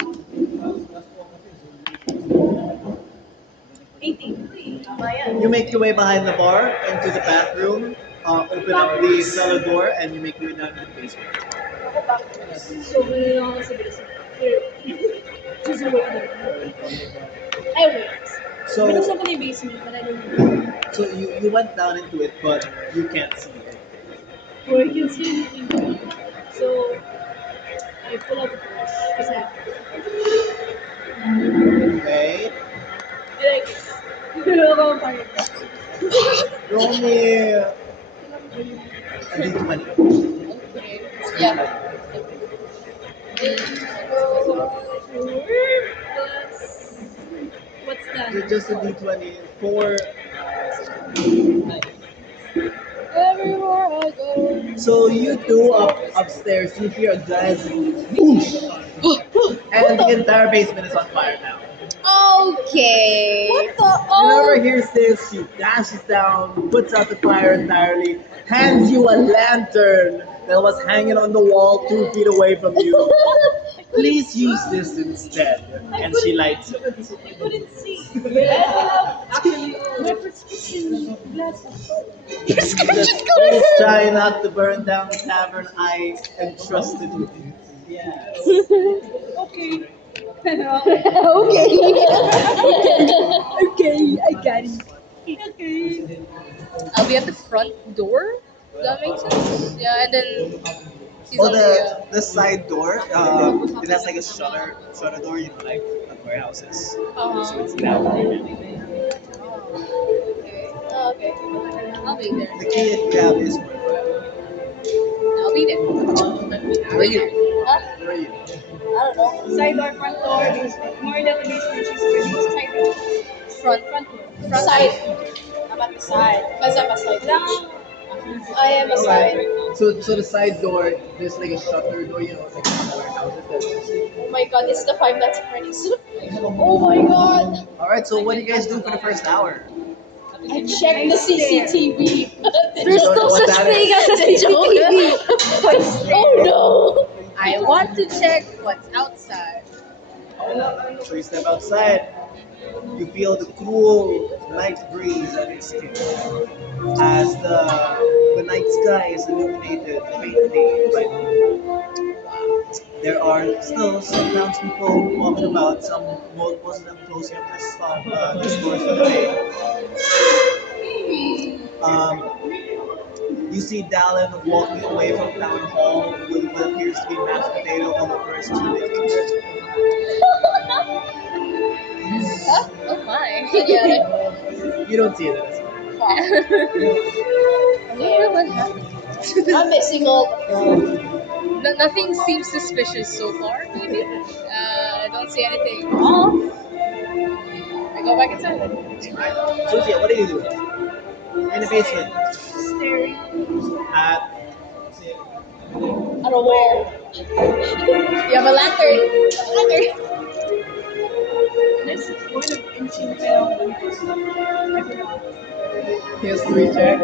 18. You make your way behind the bar into the bathroom, open up the cellar door, and you make your way down to the basement. So when ako sa basement. Just go Anyways. So, Binuksan ko na yung basement but I don't know. so you went down into it, but you can't see it. Or I can see anything. So I pull out the torch. Kasi Okay. like, ako parang Roll me a d20. Okay. Yeah. What's that? Just a d20 for. Everywhere I go. So you two upstairs, you hear a giant whoosh, and the entire basement is on fire now. Okay. What the? Whoever hears this, she dashes down, puts out the fire entirely, hands you a lantern that was hanging on the wall 2 feet away from you. Please use this instead. And she lights it. I couldn't see. I have actually my prescription glasses. Just please try not to burn down the tavern I entrusted with you. Okay. Okay, I got it. Okay. I'll be at the front door. Does that make sense? Yeah, and then Oh, the side door, it has like a shutter door, like warehouses. So it's that way. Oh, okay. I'll be there. The key that you have is I'll be there. where are you? Huh? Where are you? I don't know. Side door, front door, basement. More than the basement, she's pretty side door. Front door. Side. I'm at the side. Because I'm a side. Lang. I am a side. So the side door, there's like a shutter door, it's like a warehouse. Oh my god, it's the Five Nights at Freddy's. Oh my god. Alright, so what do you guys do for the first hour? I checked the CCTV. There's no such thing as a CCTV. Oh no. I want to check what's outside. So you step outside, you feel the cool night breeze at your skin as the night sky is illuminated faintly by the moon. There are still some townspeople walking about, most of them closing up their stores for the day. You see Dallin walking away from town hall with what appears to be mashed potato all over his tunic. Huh? Oh my. Yeah. You don't see it as well. I wonder what happened. I'm missing all. Nothing seems suspicious so far, maybe. I don't see anything wrong. I go back inside. Susia, what are you doing? In the basement. Staring. At I don't wear. You have a lantern. There's a point of inching down. I forgot. history check.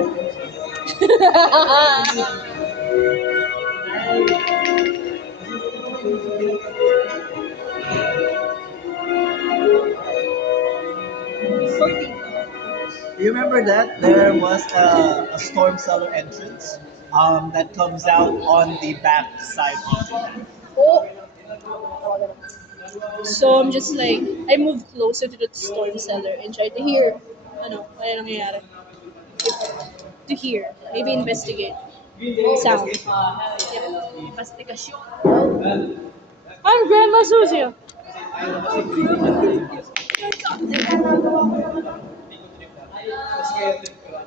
You remember that there was a storm cellar entrance that comes out on the back side of the map. Oh. So I'm just like, I move closer to the storm cellar and try to hear, ano nangyayari. To hear, maybe investigate. Sound. Investigation. I'm Grandma Susia.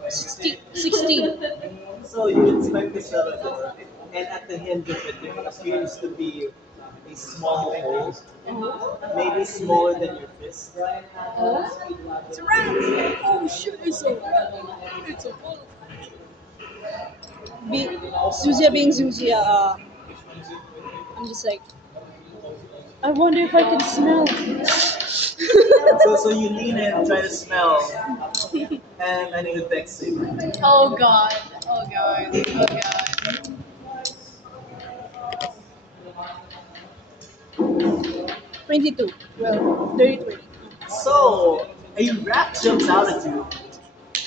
16. So you inspect the cellar door, and at the hinge of it, there appears to be a small hole, maybe smaller than your fist. It's a rat. Oh shit, it's a rat. It's a wolf. Zuzia being Zuzia, I'm just like, I wonder if I can smell. So you lean in, try to smell, and I need a dex save. Oh god. Oh god. Oh god. 22. Well, 30-20. So a rat jumps out at you.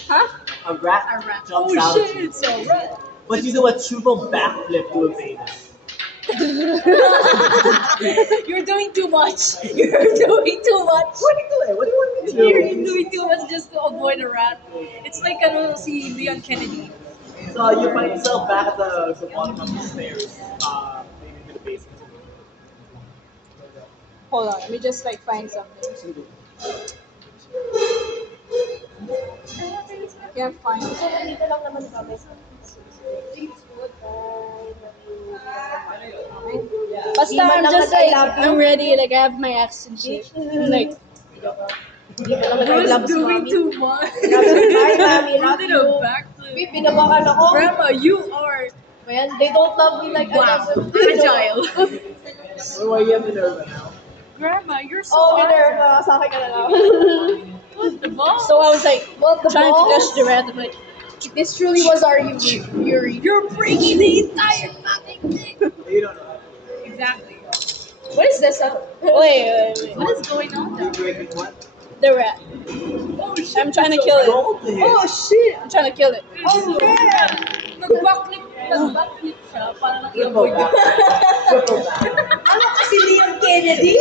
Huh? A rat, A rat. jumps Oh out shit, at you. it's a rat. But you do a triple backflip to evade it. You're doing too much. You're doing too much. What are you doing? What do you want me to You're do? doing too much just to avoid a rat. It's like si Leon Kennedy. So you find yourself back at the bottom of the stairs, maybe to the basement. Hold on, let me just like find something. Can't find it. Basta I'm just like, I'm ready, like I have my axe and shit. I'm like, You're doing too much. Hi, Mami, You love did you. a backflip. Babe, binabakan ako. Grandma, you are Man, they don't love me like I wow, love them. agile. Where are you at Minerva now? Grandma, you're so Oh, awesome. Minerva, sa akin ka na lang. What the ball? so I was like, What the trying to balls? catch the rat. I'm like, This truly was our Yuri. You're breaking the entire fucking thing. You don't know. Exactly. What is this? wait. What is going on You now? breaking what? The rat. Oh shit. I'm trying to kill it. Roll to hit. Oh shit. I'm trying to kill it. Oh yeah. Nag-backflip siya para Triple i-avoid back. Triple back. Ano kasi Leon Kennedy?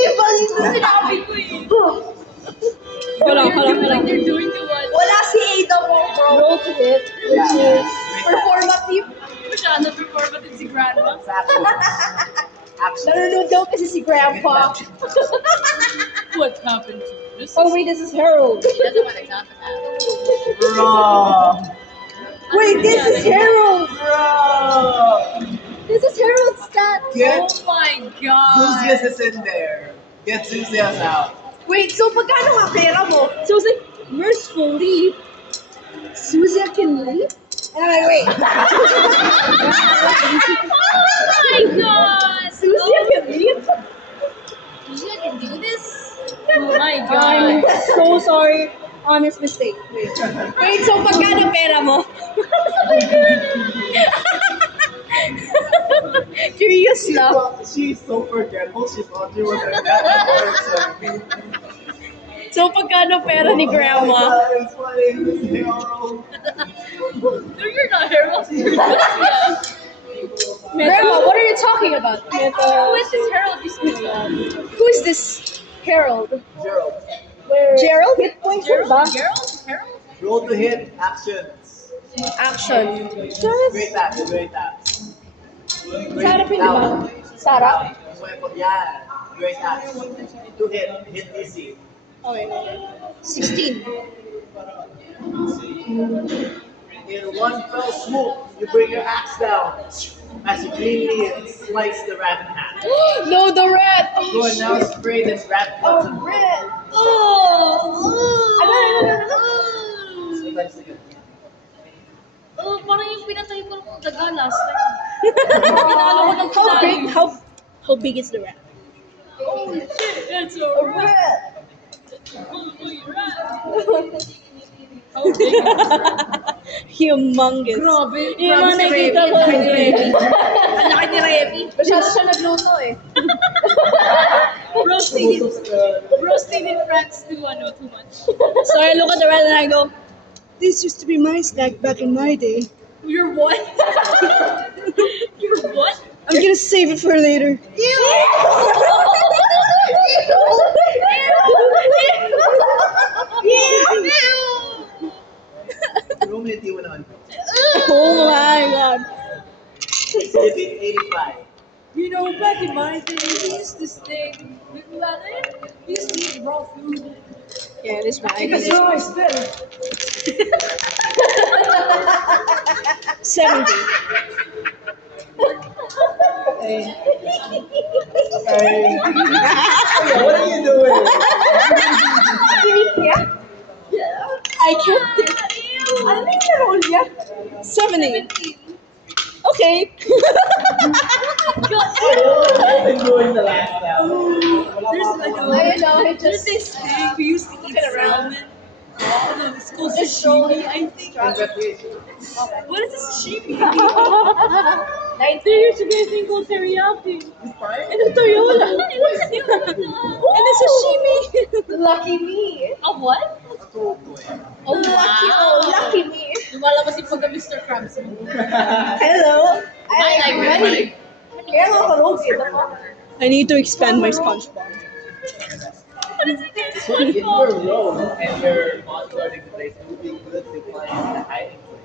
Sinabi ko eh. Hold on. Like you're doing too much. Wala si Ada mo, bro. Roll to hit, which is Performative. Masyado performative si Grandma. actions. Nanonood daw kasi si Grandpa. What happened to this? Oh wait, this is Harold. He doesn't want to talk about it. Bro. Wait, this is Harold. Bro. This is Harold's stat. Get Oh my god. Zuzias is in there. Get Zuzias out. Wait, so pagkano nga pera mo? Susie, mercifully, Susie can leave? Wait. Oh my god. Susie can leave? You can do this? Oh my I'm god. so sorry. Honest mistake. Wait, so pagkano pera mo? Curious lang. She's so forgetful. She thought you were that person. So pagkano pera ni Grandma? It's funny. This Harold. No, you're not Harold. You're Lucia. Grandma, what are you talking about? Who is this Harold you speak of? Who is this Harold? Gerald. Gerald? Hit point ba? Gerald? Harold? Roll to hit. Actions. Action. Great taps. Great taps. Sarah pwede ba? Sarah? Weapon. Yeah. Great taps. To hit. Hit DC. Okay. 16. In one fell swoop, you bring your axe down as you cleanly slice the rat in half. No, the rat! Go and now spray this rat guts and rat! sometimes they get Oh, parang yung pinatay ko ng daga last time. Pinalo ko ng How big? pinalo. How big is the rat? Holy shit, it's a rat. Holy rat. How big? Humongous. Grabe. Yung mga nakikita ko. Ang laki ni Remy. Masyado siya nagluto eh. Roasting in France too, too much. So I look at the rat and I go, this used to be my snack back in my day. You're what? You're what? I'm gonna save it for later. Humidity 100. Oh my god. Acidity 85. You know, back in my day, we used to stay. We used to eat raw food. Yeah, this bag. Because raw is better. 70. What are you doing? I can't think. I think they're all, yeah. 70. Okay. I've been doing the last now. There's this thing we used to eat salmon. No, it's called sashimi, I think. Investigation. What is a sashimi? There used to be a thing called teriyaki. And a Toyota. And a sashimi. Lucky me. A what? Oh, Oh, wow. Lucky me. Lumalabas yung pagka Mr. Krabs mo. Hello. I like money. Kaya nga kalog I need to expand my SpongeBob. What is it doing to So if you're SpongeBob? alone and your bodyguarding place, it would be good to find a hiding place.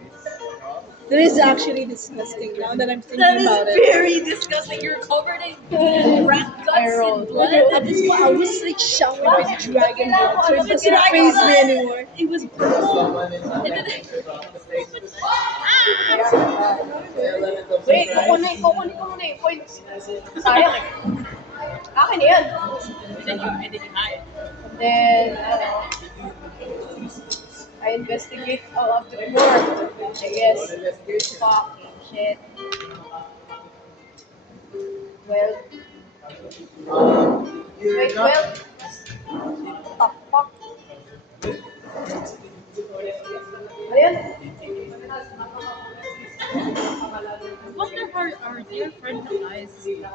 That is actually disgusting now that I'm thinking That is about it. very disgusting. You're covered in rat guts and blood. At this point, I was like showered with dragon blood, so it doesn't faze me anymore. It was purple. Someone in And then the place with Wait, kukunin ko muna yung points. Sayang eh. Akin na yan. and then you hide. And then, I investigate all after the door. I guess. Fucking shit. Well, wait, well. The fuck? Ano yan? I wonder how our dear friend Elias is.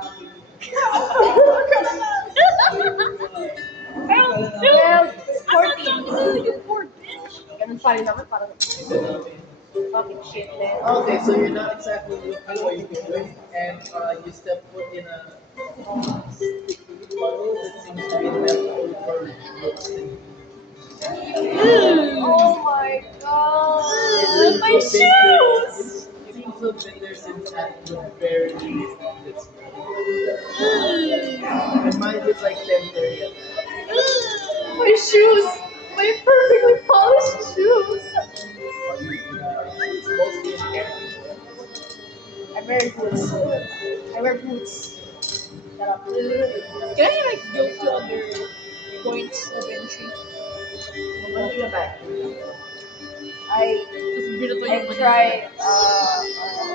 Well, I'm not talking to you, poor bitch. ganun pa rin naman, parang fucking shit, man. Okay, so you're not exactly looking what you can do, and you step foot in a puddle that seems to be left over roasting. Oh my god! My shoes! It seems to been there since at the very least this and mine is like 10:30 at night. My shoes! My perfectly polished shoes! It's mostly in hair. I wear boots. I wear boots. Can I like go to other points of entry? Ano yung ba? I try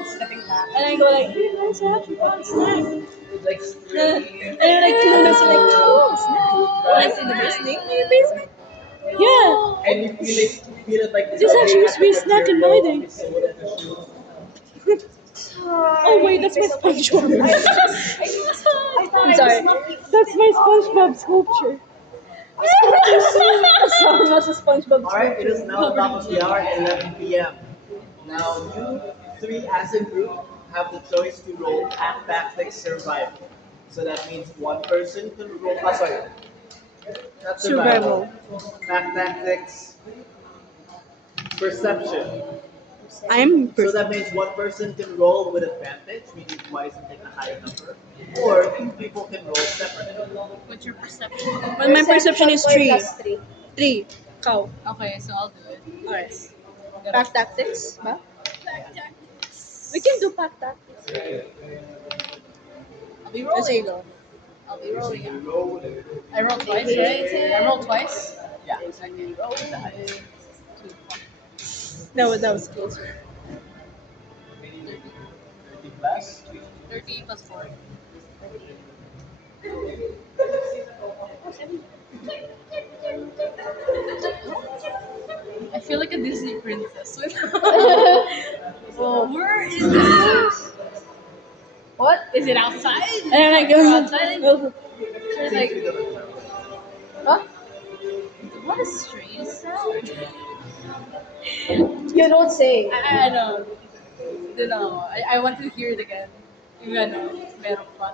stepping back. And I go like, hey guys, I have a snack. It's like And I'm like clueless and like, oh, snack. That's in the basement. In the basement? Yeah. and you feel it like This actually was really snack in my day. day. Oh wait, that's my SpongeBob. I'm sorry. That's my SpongeBob sculpture. What's a SpongeBob Alright, it sculpture? is now the top of the hour, 11 p.m. Now you three as a group have the choice to roll Pack Tactics Survival. So that means one person can roll, sorry, not survival. Pack Tactics Perception. I'm So that means one person can roll with advantage, meaning twice and take a higher number. Or two people can roll separately. What's your perception? But my perception is 3. 3. Cow. Okay, so I'll do it. Alright. Pack tactics, ba? We can do pack tactics. I'll be Let's say rolling. go. I'll be rolling. You roll with it. I rolled twice, right? I rolled twice. Yeah. Okay. Roll the dice. No, that was closer. 30 plus. 30 plus 4. I feel like a Disney princess. Where is this? What? Is it outside? And then I go outside. Oh. Or like, Huh? what a strange sound. You don't say. I know. No, I want to hear it again. Yung ano, meron pa.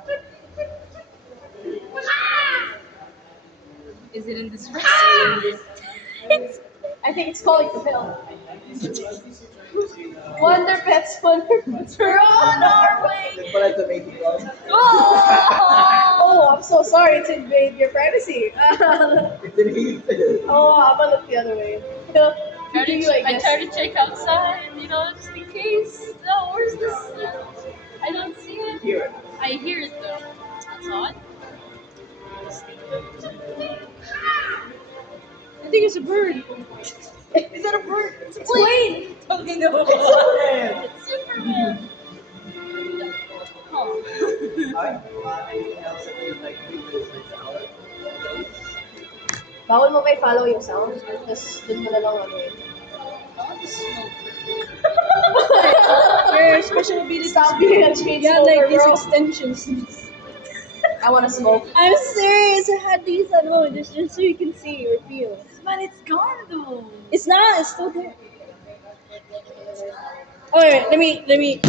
Is it in this room? I think it's calling the bill. Wonder Pets, Wonder Pets, we're on our way. That's what it's amazing. Oh, I'm so sorry to invade your privacy. It's an easy. Oh, I'm gonna look the other way. I try to check outside, just in case. No, where's this? I don't see it. Here. I hear it though. That's odd. I think it's a bird. Is that a bird? It's a plane. Okay, no. It's It's Superman. Oh. Alright, anything else that you'd like to do with this hour? Bawal mo ba i-follow yung sound? Tapos dun mo na lang ano yun. I want to smoke. Your special ability. Stop being a chain Yeah, smoker, like these bro. extensions. I wanna smoke. I'm serious. I had these at home just so you can see or feel. But it's gone though. It's not. It's still there. Oh, wait, let me.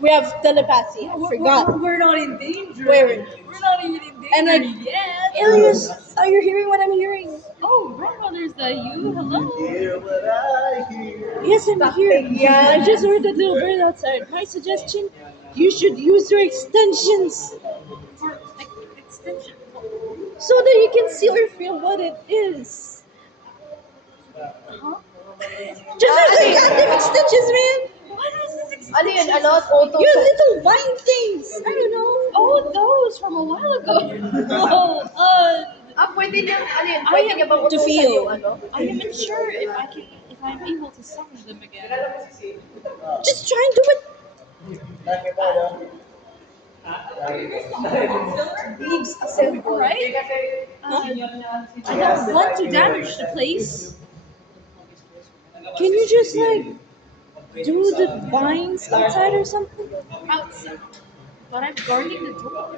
We have telepathy. I forgot. We're not in danger. Wait. We're not even in danger And like, yet. Alias, are you hearing what I'm hearing? Oh, grandmother, is that you? Hello. Hear what I hear. Yes, I'm here. Yeah, I just heard that little bird outside. My suggestion: you should use your extensions For extension. so that you can see or feel what it is. Huh? Just use your goddamn extensions, man. What is this extension? Ano yun? Ano? Auto. Your little vine things. I don't know. Oh, those from a while ago. Oh, Pwede niya, ano yun? I Pwede am niya bang to utusan feel. yung ano? I am unsure if I'm able to summon them again. Just try and do it. Leaves assemble. Right? I don't want to damage the place. Can you just like do the vines outside or something? Outside. But I'm guarding the door.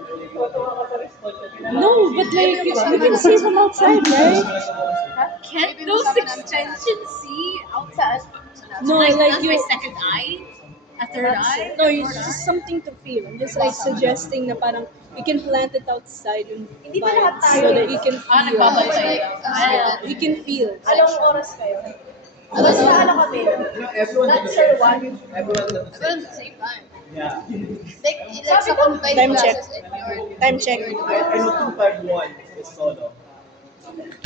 No, but like you can see from outside, right? Can't those extensions see outside? No, like that's you. my second eye? A third eye? No, it's just something to feel. I'm just like suggesting na parang you can plant it outside yung Hindi ba lahat vines tayo so that you can feel. Nagbabantay. You can feel. Anong oras kayo? Tapos na ano kami, Everyone not sure what. Everyone's at the But at the same time. Yeah. Like sa combined Time check. classes and your Time check. I know 251 is solo.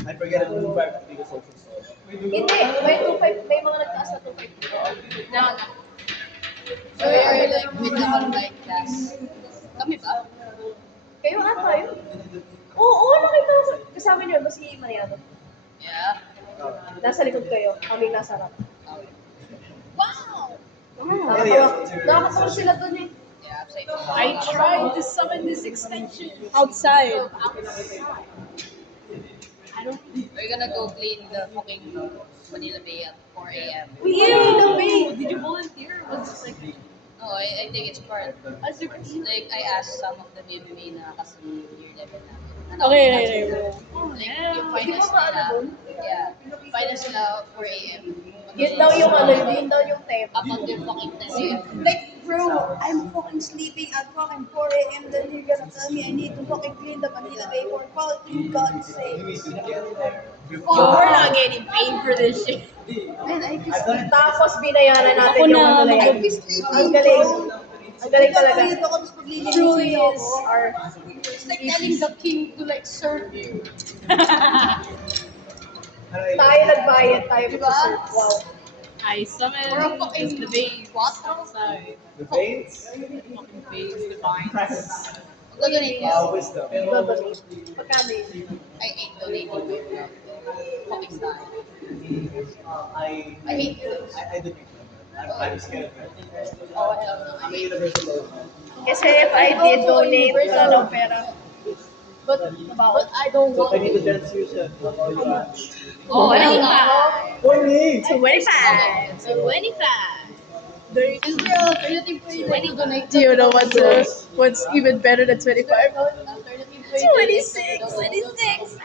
I forget if 253 is also solo. Hindi, may mga nagtaas na 252. No. So you're like with the combined class. Kami ba? Kayo ata yun? Oo, nakita ko. Kasama niyo ba si Mariano? Yeah. Nasa likod kayo, kami nasa harap. Okay. Wow! Nakakatawa sila dun eh. Yeah, same. I tried to summon this extension outside. We're gonna go clean the fucking Manila Bay at 4 a.m. Did you volunteer? Or was this like No, I think it's part. Like, I asked some of the BBB na kasi year level namin. Okay. Like, yung finals nila, yeah, finals nila 4 a.m. Yun daw yung ano, yun daw yung tema. Up until fucking 10 a.m. Like, bro, I'm fucking sleeping at fucking 4 a.m. Then you're gonna tell me I need to fucking clean the Manila Bay for quality, God's sake. We're not getting paid for this shit. Man, I just Tapos binayaran natin Ako yung na, ano na yan. Ang galing. Ang galing talaga. Dito ako, tapos maglilinis Truly ako. is our... It's like telling the king to like serve you. Tayo nagbayad, tayo Diba? magsaserve. Wow. I summon Or a fucking the base what? outside. The veins? Fucking base divines. Mag-donate ka. Wisdom. Babalik. Pagkano yun? I hate donating. Fucking style. I hate those. I don't think I'm scared of it. Oh, hell no. I'm a universal lover. Kasi if I did donate, ano, pera. But I don't So want I need to dance you siya. Oh, hell no. 20! 25. 25. Israel, alternative way to donate. Do you know what's even better than 25? Alternative way 26.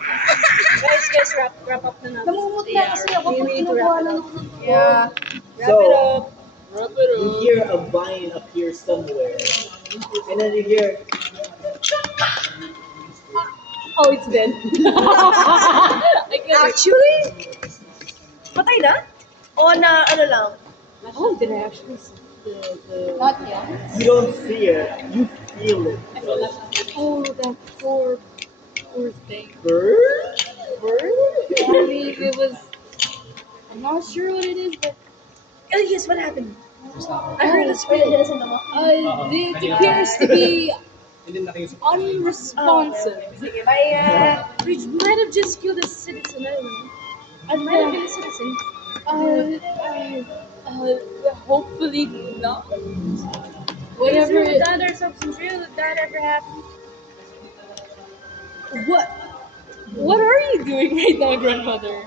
Guys, wrap up na natin. Namumut na kasi ako pag kinukuha na ako ng Yeah. Wrap So, it up. you hear a vine appear somewhere. And then you hear, Oh, it's dead. I get it. Actually? Patay na? O na ano lang? Oh, did I actually see the Not yet. you don't see it, you feel it. Oh, that poor thing. Bird? I mean, it was. I'm not sure what it is, but Oh yes, what happened? I heard a scream. It appears to be unresponsive. Sige, bye. Which might have just killed a citizen. I don't know. I might have been a citizen. Hopefully not. Whatever. Did that or something real? Did that ever happen? What are you doing right now, grandmother?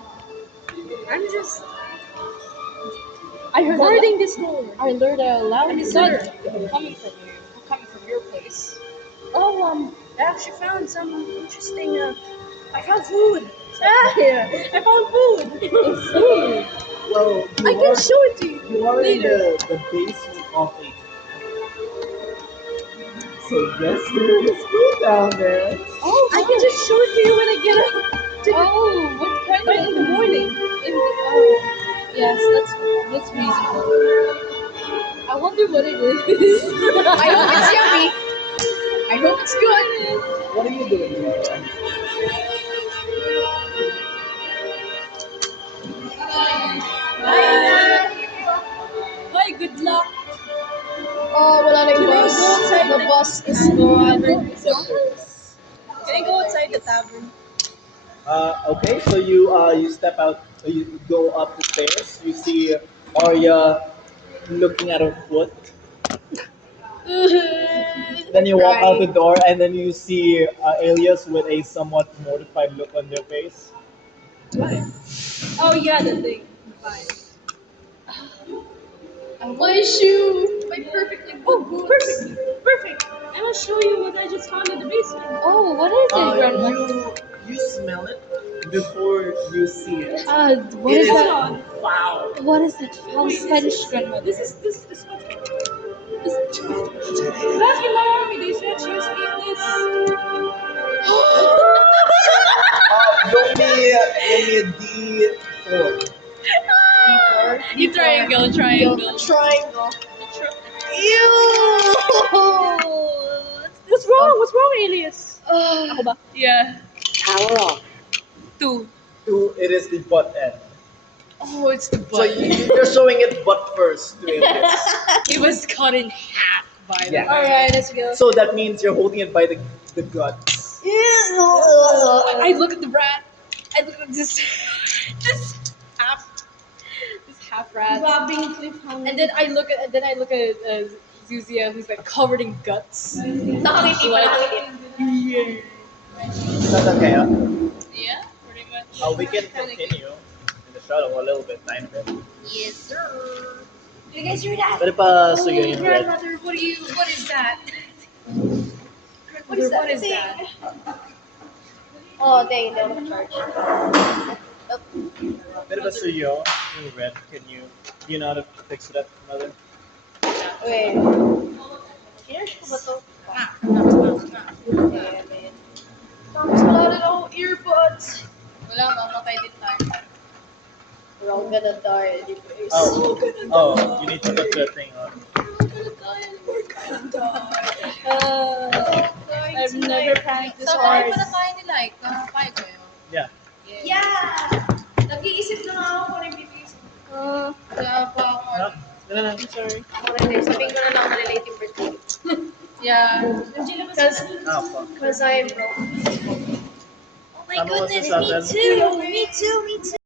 I'm just. I heard guarding this door. I heard a loud thud coming from your place. Oh, I actually found some interesting. I found food. Yeah, I found food. Food. Well, I can show it to you. You are in later. the basement of a. So yes, there is food down there. Oh, I can just show it to you when I get up. What kind of in the morning? Yes, that's reasonable. I wonder what it is. I hope it's yummy. I hope it's good. What are you doing here? Hi, good luck. Oh, wala na yung Can I bus. go outside The bus is Can I go outside the tavern? Okay, so you step out, you go up the stairs. You see Arya looking at her foot. Then you walk out the door, and then you see Alias with a somewhat mortified look on their face. Oh yeah, the thing. Fine. my shoe. My perfectly good boots. Perfect. I will show you what I just found in the basement. Oh, what is it, grandma? You smell it before you see it. What is that? on foul. What is that foul Spanish, grandma? This one. Last in my army, they said she was eating this. Roll me a D4. You triangle, triangle. Triangle. Ew! What's wrong? What's wrong, Elias? Ako ba? Yeah. Power off. 2. Two, it is the butt end. Oh, it's the So butt. you're showing it butt first to Elias. It was cut in half, by the Yeah. way. Alright, let's go. So that means you're holding it by the guts. I look at the rat. I look at this half rat. Grabbing cliffhanger. And then I look at Zuzia, who's like covered in guts. Nakangiti pa, nakangiti. That's okay. Yeah, pretty much. We can continue in the shuttle a little bit, tiny bit. Yes, sir. You guys hear that? Pwede pa suyo yung red. Grandmother, what is that? What is that? What is that? Oh, dang, they don't charge. Pwede pa suyo yung red. Do you know how to fix that, mother? Wait. Here's ko ba to? Tapos wala rin akong earbuds. Wala, mamatay din tayo. We're all gonna die anyways. Oh, you need to put the thing on. I've never panicked this Sa hard. tayo pa na tayo ni Like, nakakaya ko yun. Yeah. Yeah! Nag-iisip na nga ako kung ano bibigay sa... Kaya pa ako. No. Sorry. Sabihin ko na lang malilate yung birthday. Yeah. Fuck. Because I am broke. Oh my Tama ko goodness, sa me atin. too! Me too, me too!